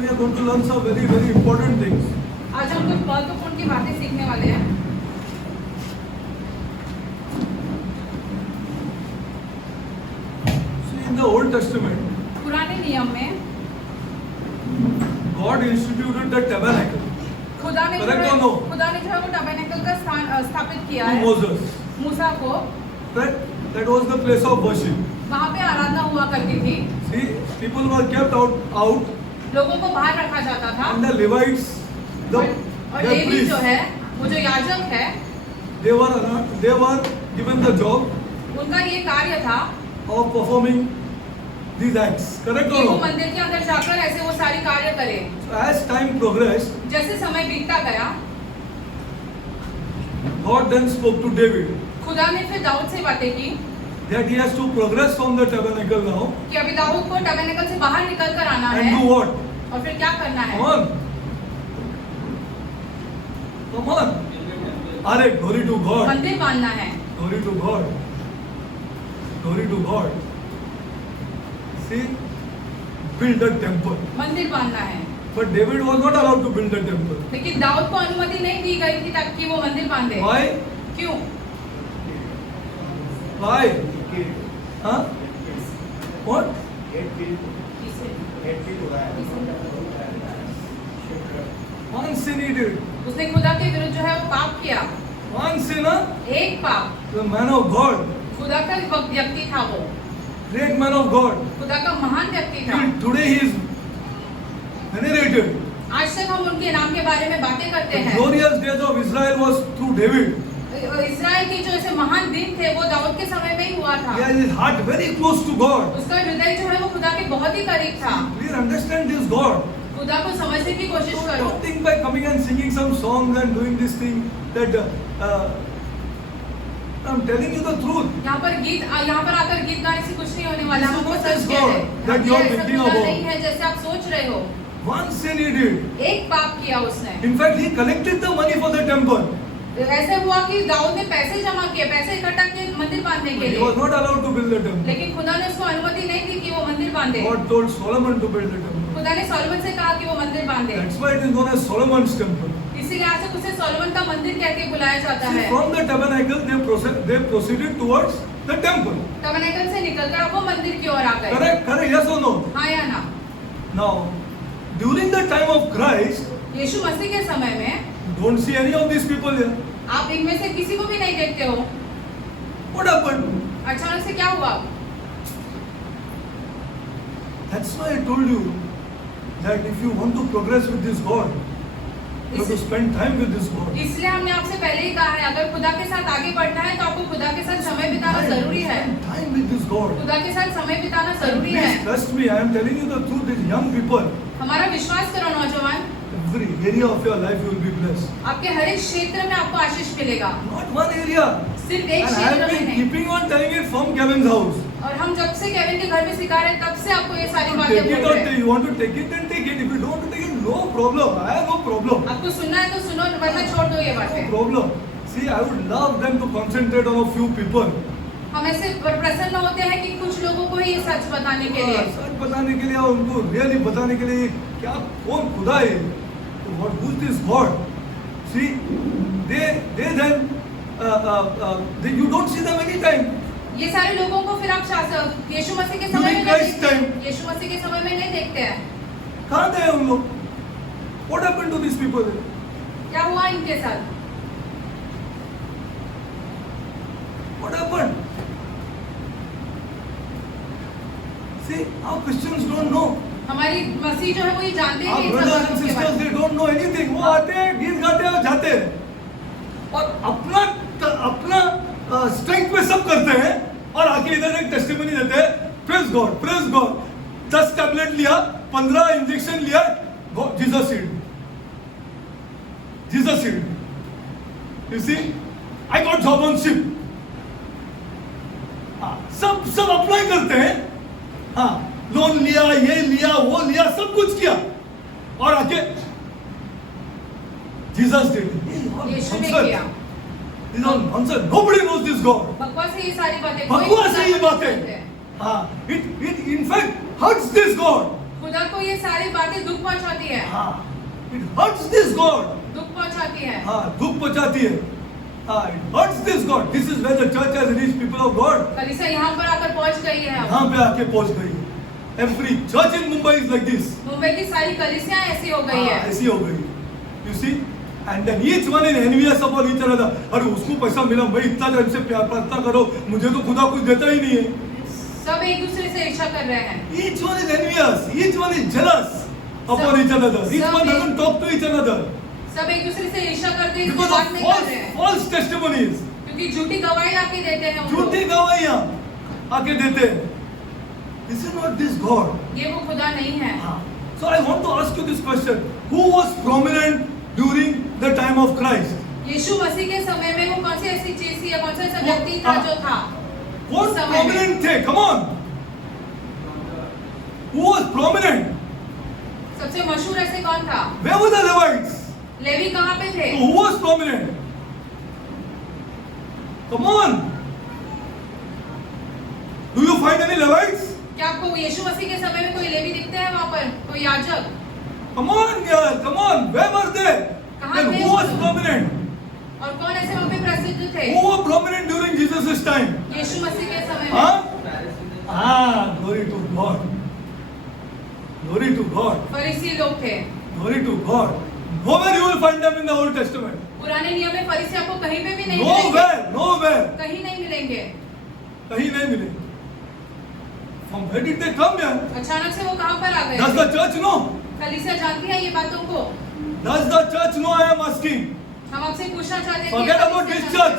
we are going to learn some very, very important things. आज हम कुछ महत्वपूर्ण की बातें सीखने वाले हैं। See, in the Old Testament, पुराने नियम में God instituted the tabernacle खुदा ने Correct or no? जो है वो टबरनेकल का स्थान स्थापित किया to है Moses. मूसा को। That was the place of worship. वहाँ पे आराधना हुआ करती थी। See, people were kept out, लोगों को बाहर रखा जाता था। and the Levites, और the लेवी priests, जो है वो जो याजक है they were given the job उनका ये कार्य था of performing these acts. Correct कि or वो no? मंदिर के अंदर जाकर ऐसे वो सारी कार्य करें। So as time progressed, जैसे समय बीतता गया God then spoke to David खुदा ने फिर दाऊद से बातें की that he has to progress from the tabernacle now कि अभी दाऊद को टबरनेकल से बाहर निकल कर आना and है do what? और फिर क्या करना है। Come on. Come on. Are glory to God. मंदिर बांधना है। Glory to God. Glory to God. See, build a temple. मंदिर बांधना है। But David was not allowed to build a temple. लेकिन दाऊद को अनुमति नहीं दी गई थी ताकि वो मंदिर बांधे। Why? क्यों? Why? Huh? What? One sin he did. उसने खुदा के विरुद्ध जो है वो पाप किया। One sinner, एक पाप। the man of God, खुदा का व्यक्ति था वो। great man of God. खुदा का महान व्यक्ति था। Till today he is venerated. आज तक हम उनके नाम के बारे में बातें करते The हैं। glorious days of Israel was through David. इस्राएल के जो ऐसे महान दिन थे वो दाऊद के समय में ही हुआ था। He had his heart very close to God. उसका हृदय जो है वो खुदा के बहुत ही करीब था। Please understand this God. खुदा को समझने की कोशिश करो। Don't think by coming and singing some songs and doing this thing that I'm telling you the truth. यहाँ पर आकर गीत गाने से कुछ नहीं होने वाला। This is हमको not सच this कह God रहे that you are ऐसा thinking खुदा about. नहीं है जैसे आप सोच रहे हो। One sin he did. एक पाप किया उसने। In fact, he collected the money for the temple. ऐसे हुआ कि दाऊद ने पैसे जमा किए, पैसे इकट्ठा किए मंदिर बांधने के He लिए। was not allowed to build the temple. लेकिन खुदा ने उसको अनुमति नहीं दी कि वो मंदिर बांधे। God told Solomon to build the temple. खुदा ने सोलोमन से कहा कि वो मंदिर बांधे। That's why it is known as Solomon's temple. इसीलिए आज तक उसे सोलोमन का मंदिर कह के बुलाया जाता See, है। from the tabernacle they proceeded towards the temple. Tabernacle से निकलकर अब वो मंदिर की ओर आ गए। Correct? Yes or no? हाँ या ना? Now, during the time of Christ, यीशु मसीह के समय में don't see any of these people here. आप इनमें से किसी को भी नहीं देखते हो। What happened? अचानक से क्या हुआ? That's why I told you that if you want to progress with this God, you have to spend time with this God. इसलिए हमने आपसे पहले ही कहा है अगर खुदा के साथ आगे बढ़ना है तो आपको खुदा के साथ समय बिताना जरूरी है। Spend time with this God. खुदा के साथ समय बिताना And जरूरी please है। trust me, I am telling you the truth. These young people, हमारा विश्वास करो नौजवान, every area of your life you will be blessed. आपके हर एक क्षेत्र में आपको आशीष मिलेगा। Not one area. सिर्फ एक And I क्षेत्र have में been नहीं। keeping on telling it from Kevin's house. और हम जब से केविन के घर में सिखा रहे हैं तब से आपको ये सारी You बातें take बोल it or रहे हैं। you want to take it, then take it. If you don't want to take it, no problem. I have no problem. आपको सुनना है तो सुनो वरना छोड़ दो ये No बातें। problem. See, I would love them to concentrate on a few people. हम ऐसे प्रसन्न होते हैं कि कुछ लोगों को ही सच बताने के लिए। सच बताने के लिए और उनको रियली बताने के लिए क्या कौन खुदा है, what who is this God? See, they then you don't see them anytime. ये सारे लोगों को फिर आप यीशु मसीह के समय During में नहीं Christ's देखते time. हैं। यीशु मसीह के समय में नहीं देखते हैं। कहाँ गए उन लोग? What happened to these people? क्या हुआ इनके साथ? What happened? See, our Christians don't know. हमारी मसीह जो है वो ये जानते हैं Our कि इन brothers सब and बातों के sisters, बारे में। they don't know anything. वो आते हैं, गीत गाते हैं और जाते हैं। और अपना स्ट्रेंथ पे सब करते हैं और आके इधर एक टेस्टिमनी देते हैं। Praise God, praise God. 10 tablet लिया, 15 इंजेक्शन लिया, Jesus healed, Jesus healed. You see, I got job on ship. सब अप्लाई करते हैं। हाँ, लोन लिया, ये लिया, वो लिया, सब कुछ किया और आके जीसस डिड। यीशु ने किया। These are nonsense. Nobody knows this God. बकवास है ये सारी बातें। बकवास है ये कोई बातें। हाँ, it in fact hurts this God. खुदा को ये सारी बातें दुख पहुंचाती है, हाँ, it hurts this God. दुख पहुंचाती है। हाँ, दुख पहुंचाती है। हाँ, it hurts this God. This is where the church has reached people of God. कलीसिया यहाँ पर आकर पहुंच गई है अब। यहाँ पे आके पहुंच गई है। Every church in Mumbai is like this. Mumbai की सारी कलीसियां ऐसी हो गई हाँ, है। ऐसी हो गई। You see? And then each one is envious about each other. अरे उसको पैसा मिला, भाई इतना टाइम से प्यार प्रार्थना करो, मुझे तो खुदा कुछ देता ही नहीं है। सब एक दूसरे से ईर्ष्या कर रहे हैं। Each one is envious. Each one is jealous upon each another. Each one doesn't talk to each another सब एक दूसरे से ईर्ष्या करते हैं, because बात of नहीं कर रहे हैं, false testimonies. क्योंकि झूठी गवाही आके देते हैं उनको। झूठी गवाहियां आके देते हैं। This is not this God. ये वो खुदा नहीं है। So I want to ask you this question: Who was prominent during the time of Christ? यीशु मसीह के समय में वो कौन सी ऐसी चीज थी या कौन सा ऐसा व्यक्ति था जो था? What उस समय में। prominent थे? Come on. Who was prominent? सबसे मशहूर ऐसे कौन था? Where were the Levites? Levi कहाँ पे थे? So who was prominent? Come on. Do you find any Levites? क्या आपको यीशु मसीह के समय में कोई लेवी दिखते हैं वहाँ पर? कोई याजक? Come on, girl. Come on. Where were they? कहाँ Then थे who वो was लोग? prominent? और कौन ऐसे वहाँ पे प्रसिद्ध थे? Who were prominent during Jesus' time? यीशु मसीह के समय में। Huh? Ah, glory to God. Glory to God. फरीसी लोग थे। Glory to God. Nowhere you will find them in the Old Testament. पुराने नियम में फरीसी आपको कहीं पे भी नहीं मिलेंगे। Nowhere, nowhere. कहीं नहीं मिलेंगे। कहीं नहीं मिले. From where did they come here? अचानक से वो कहाँ पर आ गए? Does the church know? कलीसिया जानती है ये बातों को? Does the church know? I am asking. हम आपसे पूछना चाहते हैं कि Forget ये about कलीसिया this जानती church.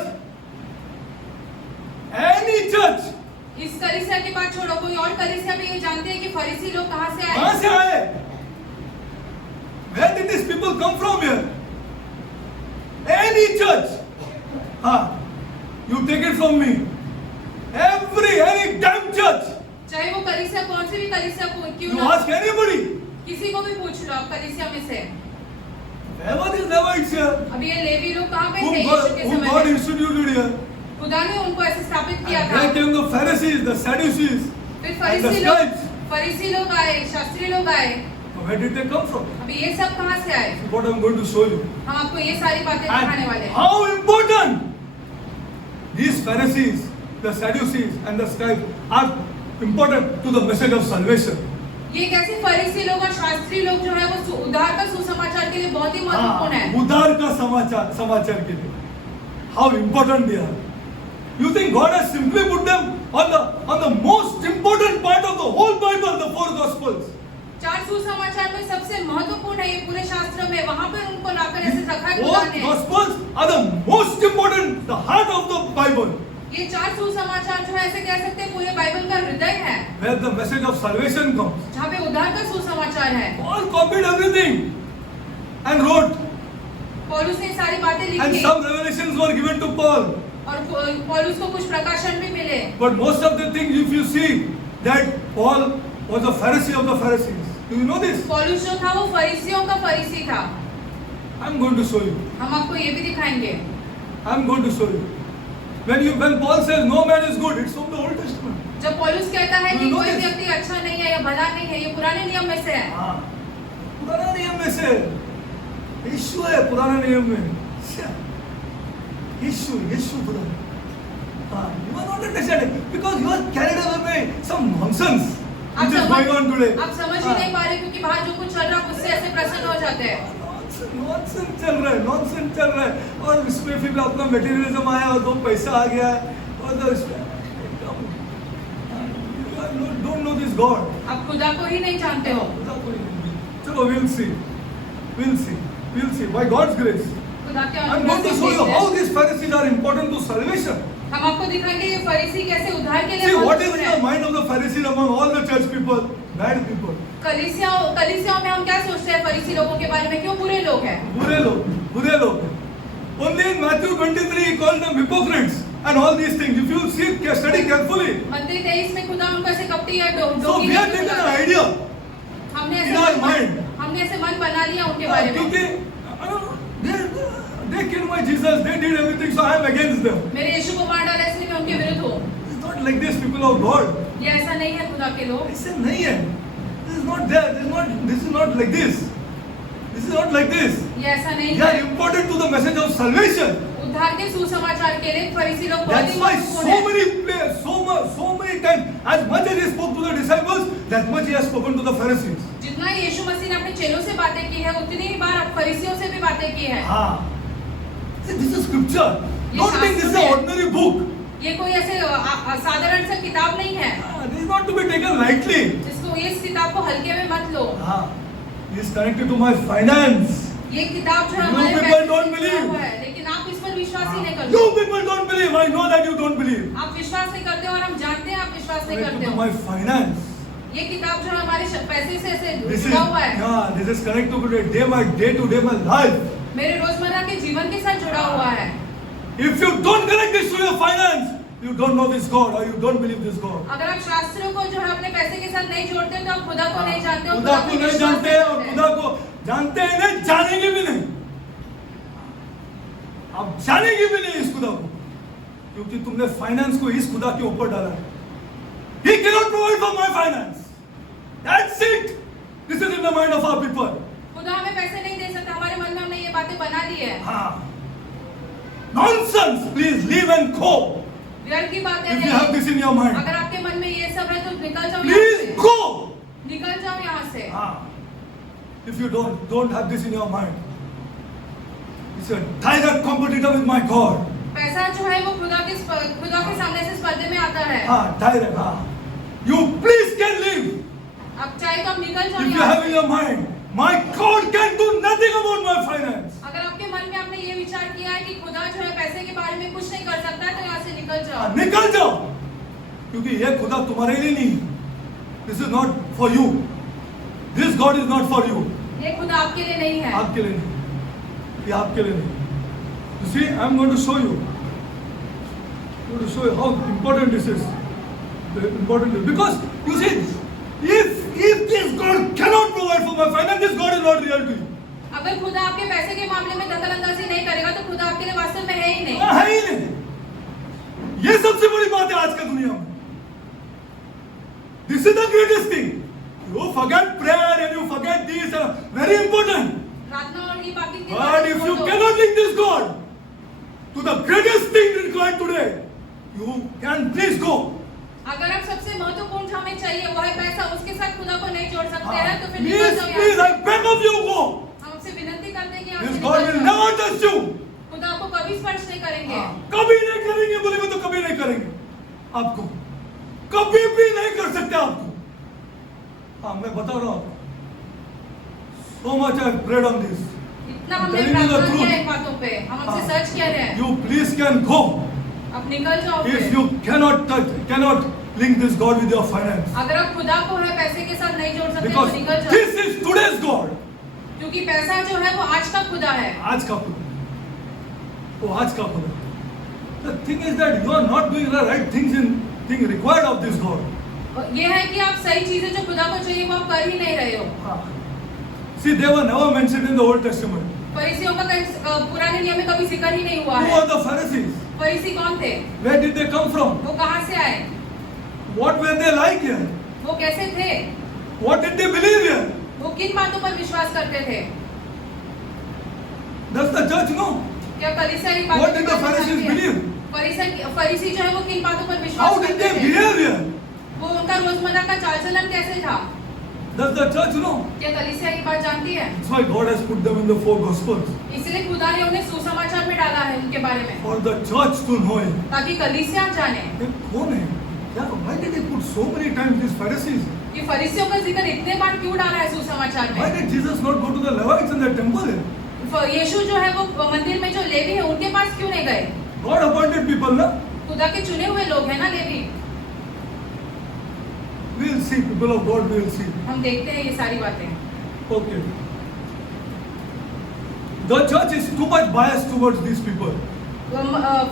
Any church. है? इस कलीसिया की बात छोड़ो, कोई और कलीसिया भी ये जानते हैं कि फरीसी लोग कहाँ से आए? कहाँ से आए? Where did these people come from here? Any church. You take it from me. Any damn church. चाहे वो कलीसिया कौन सी भी कलीसिया को क्यों You ना, ask anybody. किसी को भी पूछ लो आप कलीसिया में से। Where were these Levites here? अभी ये लेवी लोग कहाँ पे थे Whom यीशु के God समय में? instituted here. खुदा ने उनको ऐसे स्थापित किया And था। there came the Pharisees, the Sadducees, फिर and the फरीसी लोग scribes. फरीसी लोग आए, शास्त्री लोग आए। Where did they come from? अभी ये सब कहाँ से आए? What I'm going to show you. हम आपको ये सारी बातें दिखाने वाले And हैं। how important these Pharisees, the Sadducees, and the scribes are important to the message of salvation. ये कैसे फरीसी लोग और शास्त्री लोग जो है वो उद्धार का सुसमाचार के लिए बहुत ही महत्वपूर्ण है। उद्धार का समाचार के लिए. How important they are. You think God has simply put them on the most important part of the whole Bible, the four Gospels? चार सुसमाचार में सबसे महत्वपूर्ण है ये पूरे शास्त्र में, वहाँ पर उनको लाकर ऐसे रखा है खुदा Four ने। Gospels are the most important, the heart of the Bible, ये चार सुसमाचार जो है ऐसे कह सकते हैं पूरे बाइबल का हृदय है, where the message of salvation comes. जहाँ पे उद्धार का सुसमाचार है। Paul copied everything and wrote, पौलुस ने सारी बातें and लिखी some revelations were given to Paul. और पौलुस को कुछ प्रकाशन भी मिले। But most of the things, if you see, that Paul was a Pharisee of the Pharisees. Do you know this? पौलुस जो था वो फरीसियों का फरीसी था। I'm going to show you. हम आपको ये भी दिखाएंगे। I'm going to show you. When Paul says no man is good, it's from the Old Testament. जब पौलुस कहता है कि You know कोई this? व्यक्ति अच्छा नहीं है या भला नहीं है, ये पुराने नियम में से है। हाँ, पुराना नियम में से यीशु है पुराना नियम में. यीशु पुराना. You are not understanding because you are carried away by some nonsense which is going on today. आप समझ ही नहीं पा रहे क्योंकि बाहर जो कुछ चल रहा है उससे ऐसे प्रसन्न हो जाते हैं। नॉनसेंस चल रहा है और इसमें फिर अपना मटेरियलिज्म आया और दो पैसा आ गया और डोंट नो दिस गॉड. आप खुदा को ही नहीं जानते हो। चलो we'll see by God's grace. खुदा के I'm going to show you how अनुग्रह से these Pharisees are important to salvation. हम आपको दिखाएंगे ये फरीसी कैसे उद्धार के लिए See what is in महत्वपूर्ण the है। mind of the Pharisees among all the church people? Bad people. कलीसियाओं में हम क्या सोचते हैं फरीसी लोगों के बारे में? क्यों बुरे लोग हैं? बुरे लोग. Only in Matthew 23 he called them hypocrites and all these things. If you study carefully. मत्ती 23 में खुदा उनको ऐसे कपटी या So we have taken an idea. हमने in our mind. ऐसे मन बना लिया उनके बारे में। क्योंकि I don't know, they killed my Jesus, they did everything, so I am against them. मेरे यीशु को मार डाला इसलिए मैं उनके विरुद्ध हूँ। It's not like this, people of God. ये ऐसा नहीं है खुदा के लोग। ऐसे नहीं है. This is not there. This is not like this. This is not like this. ये ऐसा नहीं They are है। important to the message of salvation. उद्धार के सुसमाचार के लिए फरीसी लोग बहुत That's ही why महत्वपूर्ण है। so many times, as much as he spoke to the disciples, that much he has spoken to the Pharisees. जितना यीशु मसीह ने अपने चेलों से बातें की है, उतनी ही बार फरीसियों से भी बातें की है। हाँ. See, this is scripture. ये Don't think this is an शास्त्र है। ordinary book. ये कोई ऐसे साधारण सा किताब नहीं है। This is not to be taken lightly. इस किताब को हल्के में मत लो। हाँ. He is connected to my finance. ये किताब जो है You हमारे people पैसे don't से believe. जुड़ा हुआ है, लेकिन आप इस पर विश्वास ही नहीं You करते। people don't believe. I know that you don't believe. आप विश्वास नहीं करते और हम जानते हैं आप विश्वास नहीं Connected करते to हो। my finance. ये किताब जो हमारे पैसे से ऐसे This is जुड़ा हुआ है, this is connected to my day-to-day my life. मेरे रोजमर्रा के जीवन के साथ जुड़ा हुआ है। If you don't connect this to your finance, you don't know this God or you don't believe this God. अगर आप शास्त्रों को जो है अपने पैसे के साथ नहीं जोड़ते तो आप खुदा को नहीं जानते हो, खुदा को नहीं विश्वास जानते और करते। खुदा को जानते हैं नहीं, जानेंगे भी नहीं। आप जानेंगे भी नहीं इस खुदा को, क्योंकि तुमने फाइनेंस को इस खुदा के ऊपर डाला है। He cannot provide for my finance. That's it. This is in the mind of our people. खुदा हमें पैसे नहीं दे सकता, हमारे मन में हमने ये बातें बना दी है। हाँ. Nonsense. Please leave and go. व्यर्थ की बातें If you have नहीं। this in your mind, अगर आपके मन में ये सब है तो निकल जाओ यहाँ please से। go. निकल जाओ यहाँ से। हाँ. If you don't have this in your mind, it's a direct competitor with my God. पैसा जो है वो खुदा के सामने से स्पर्धे में आता है। हाँ, direct. हाँ. You please can leave. अब चाहे तो आप निकल जाओ If you यहाँ have in से। your mind, my God can do nothing about my finance. अगर आपके मन में आपने ये विचार किया है कि खुदा जो है पैसे के बारे में कुछ नहीं कर सकता है तो यहाँ से निकल हाँ, जाओ। निकल जाओ, क्योंकि ये खुदा तुम्हारे लिए नहीं। This is not for you. This God is not for you. ये खुदा आपके लिए नहीं है। आपके लिए नहीं, ये आपके लिए नहीं। You see, I'm going to show you. I'm going to show you how important this is. Important because you see, if this God cannot provide for my finance, this God is not real to you. अगर खुदा आपके पैसे के मामले में दखल-अंदाजी नहीं करेगा तो खुदा आपके लिए वास्तव में है ही नहीं। है ही नहीं। ये सबसे बड़ी बात है आज की दुनिया में। This is the greatest thing. You forget prayer and you forget this, very important. प्रार्थना और ये बाकी के But if you cannot link this God to the greatest thing required today, you can please go. अगर आप सबसे महत्वपूर्ण जो हमें चाहिए वो है पैसा, उसके साथ खुदा को नहीं जोड़ सकते हैं तो फिर निकल Please, जाओ please, यहाँ I beg of you, go. से। हम आपसे विनती करते हैं कि यहाँ This से God निकल will जाओ। never touch you. खुदा आपको कभी स्पर्श नहीं करेंगे। कभी नहीं करेंगे बोलेंगे तो कभी नहीं करेंगे आपको, कभी भी नहीं कर सकते आपको। हाँ, मैं बता रहा हूँ। So much I prayed on this. इतना हमने telling you the प्रार्थना किया truth. इन बातों पे, हम आपसे हाँ. सच कह रहे हैं। You please can go. अब निकल जाओ If फिर। you cannot link this God with your finance, अगर आप खुदा को है पैसे के साथ नहीं जोड़ सकते तो because निकल जाओ, this is today's God. क्योंकि पैसा जो है वो आज का खुदा है। आज का खुदा, वो आज का खुदा। The thing is that you are not doing the right thing required of this God. ये है कि आप सही चीजें जो खुदा को चाहिए वो आप कर ही नहीं रहे हो। हाँ. See, they were never mentioned in the Old Testament. फरीसियों का कहीं पुराने नियम में कभी जिक्र ही नहीं हुआ Who है। are the Pharisees? फरीसी कौन थे? Where did they come from? वो कहाँ से आए? What were they like here? वो कैसे थे? What did they believe here? वो किन बातों पर विश्वास करते थे? Does the church know? क्या कलीसिया इन What बातों did the पर Pharisees विश्वास believe? किया? फरीसी जो है वो किन बातों पर How विश्वास did करते they थे? behave here? वो उनका रोजमर्रा का चाल चलन कैसे था? Does the church know? क्या कलीसिया ये बात जानती है? That's why God has put them in the four Gospels. इसलिए खुदा ने उन्हें सुसमाचार में डाला है उनके बारे में, For the church to know Him. ताकि कलीसिया जाने। ये कौन है? Yeah, why did He put so many times these Pharisees? ये फरीसियों का जिक्र इतने बार क्यों डाला है सुसमाचार Why में? did Jesus not go to the Levites in the temple? यीशु जो है वो मंदिर में जो लेवी है उनके पास क्यों नहीं गए? God appointed people, na? खुदा के चुने हुए लोग हैं ना levy. We'll see, people of God, we'll see. हम देखते हैं ये सारी बातें। Okay. The church is too much biased towards these people.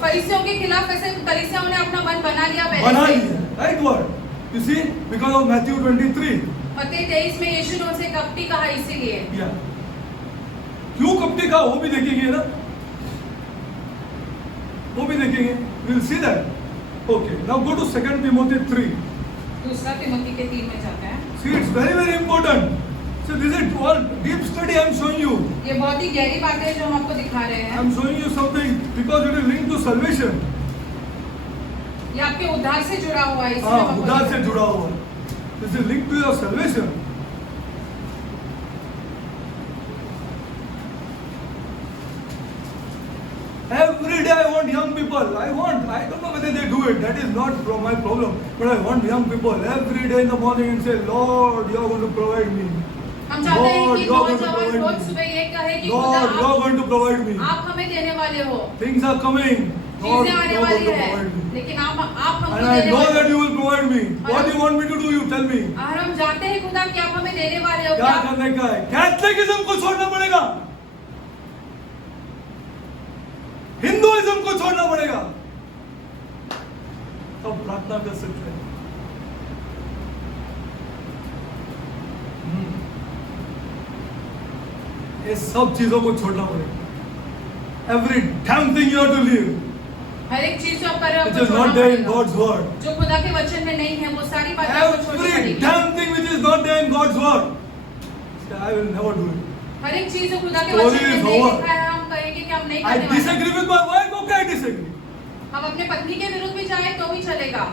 फरीसियों के खिलाफ ऐसे कलीसियाओं ने अपना मन बना लिया बना पहले से। लिया, right word. You see, because of Matthew 23. मत्ती 23 में यीशु ने उनसे कपटी कहा इसीलिए। Yeah. क्यों कपटी का वो भी देखेंगे ना, वो भी देखेंगे. We'll see that. Okay. Now go to 2 Timothy 3. दूसरा तिमोथी के 3 में जाते हैं। See, it's very, very important. So this is all deep study I'm showing you. ये बहुत ही गहरी बातें हैं जो हम आपको दिखा रहे हैं। I'm showing you something because it is linked to salvation. ये आपके उद्धार से जुड़ा हुआ है, इसलिए हाँ, हम आपको उद्धार दिखा से रहे हैं। जुड़ा हुआ है। This is linked to your salvation. Every day I want young people. I don't know whether they do it. That is not my problem. But I want young people every day in the morning and say, Lord, you are going to provide me. हम चाहते हैं Lord, कि you are going to नौजवान provide रोज me. सुबह ये कहे कि Lord, you खुदा are going to provide me. आप हमें देने वाले हो, Things are coming. Lord, चीजें you आने are going वाली to है, provide me. लेकिन आप हमको And I देने know वाले that हो। you will provide me. What do you want me to do? You tell me. और हम जानते हैं खुदा कि आप हमें देने वाले हो। क्या क्या करने का है? कैथलिकिज्म को छोड़ना पड़ेगा, हिंदुइज्म को छोड़ना पड़ेगा, तब प्रार्थना कर सकते हैं। ये सब चीजों को छोड़ना पड़ेगा। Every damn thing you have to leave, हर एक चीज जो आप कर रहे हो which आपको is छोड़ना not there in पड़ेगा। God's word. जो खुदा के वचन में नहीं है वो सारी बातें आपको छोड़नी Every पड़ेगी। damn thing which is not there in God's word, say, I will never do it. हर एक चीज जो खुदा के Story वचन में is नहीं over. लिखा है हम कहेंगे कि हम नहीं I करने वाले। disagree with my wife. Okay, I disagree. हम अपने पत्नी के विरुद्ध भी जाए तो भी चलेगा,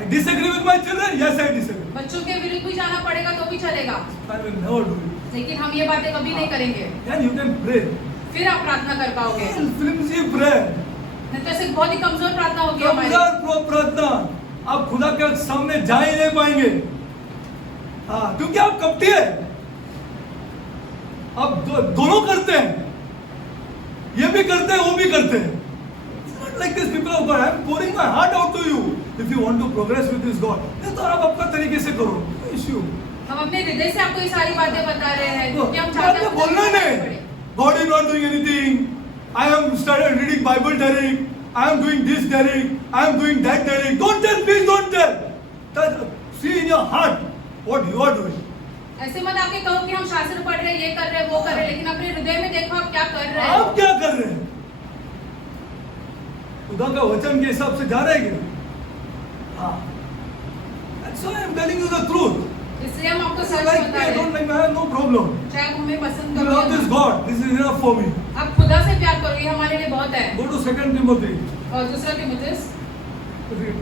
I disagree with my children. Yes, I disagree. बच्चों के विरुद्ध भी जाना पड़ेगा तो भी चलेगा, I will never do it. लेकिन हम ये बातें कभी नहीं करेंगे। Then you can pray. फिर आप प्रार्थना कर पाओगे, Flimsy prayer. नहीं तो ऐसे बहुत ही कमजोर प्रार्थना होगी हमारी। कमजोर प्रार्थना, आप खुदा के सामने जा ही नहीं पाएंगे। हाँ, क्योंकि आप कपटी है। आप दोनों करते हैं, ये भी करते हैं, वो भी करते हैं। It's not like this, people of God. I'm pouring my heart out to you. If you want to progress with this God, नहीं तो आप अपना तरीके से करो। No issue. हम अपने हृदय से आपको ये सारी बातें बता रहे हैं तो क्योंकि हम चाहते हैं आपको बोलना नहीं। God is not doing anything. I am started reading Bible, Derek. I am doing this, Derek. I am doing that, Derek. Don't tell, please don't tell. See in your heart what you are doing. ऐसे मत आके कहो कि हम शास्त्र पढ़ रहे हैं, ये कर रहे हैं, वो कर रहे हैं, लेकिन अपने हृदय में देखो आप क्या कर रहे आप हो। क्या कर रहे हैं? खुदा का वचन के हिसाब से जा रहे हैं क्या? हाँ. That's why I am telling you the truth. इसलिए हम आपको If you such like me, बता I रहे don't हैं। like me, I have no problem. चाहे आप हमें पसंद You करो love या this ना। God. This is enough for me. आप खुदा से प्यार करो, ये हमारे लिए बहुत है। Go to 2 Timothy और दूसरा तिमुथियुस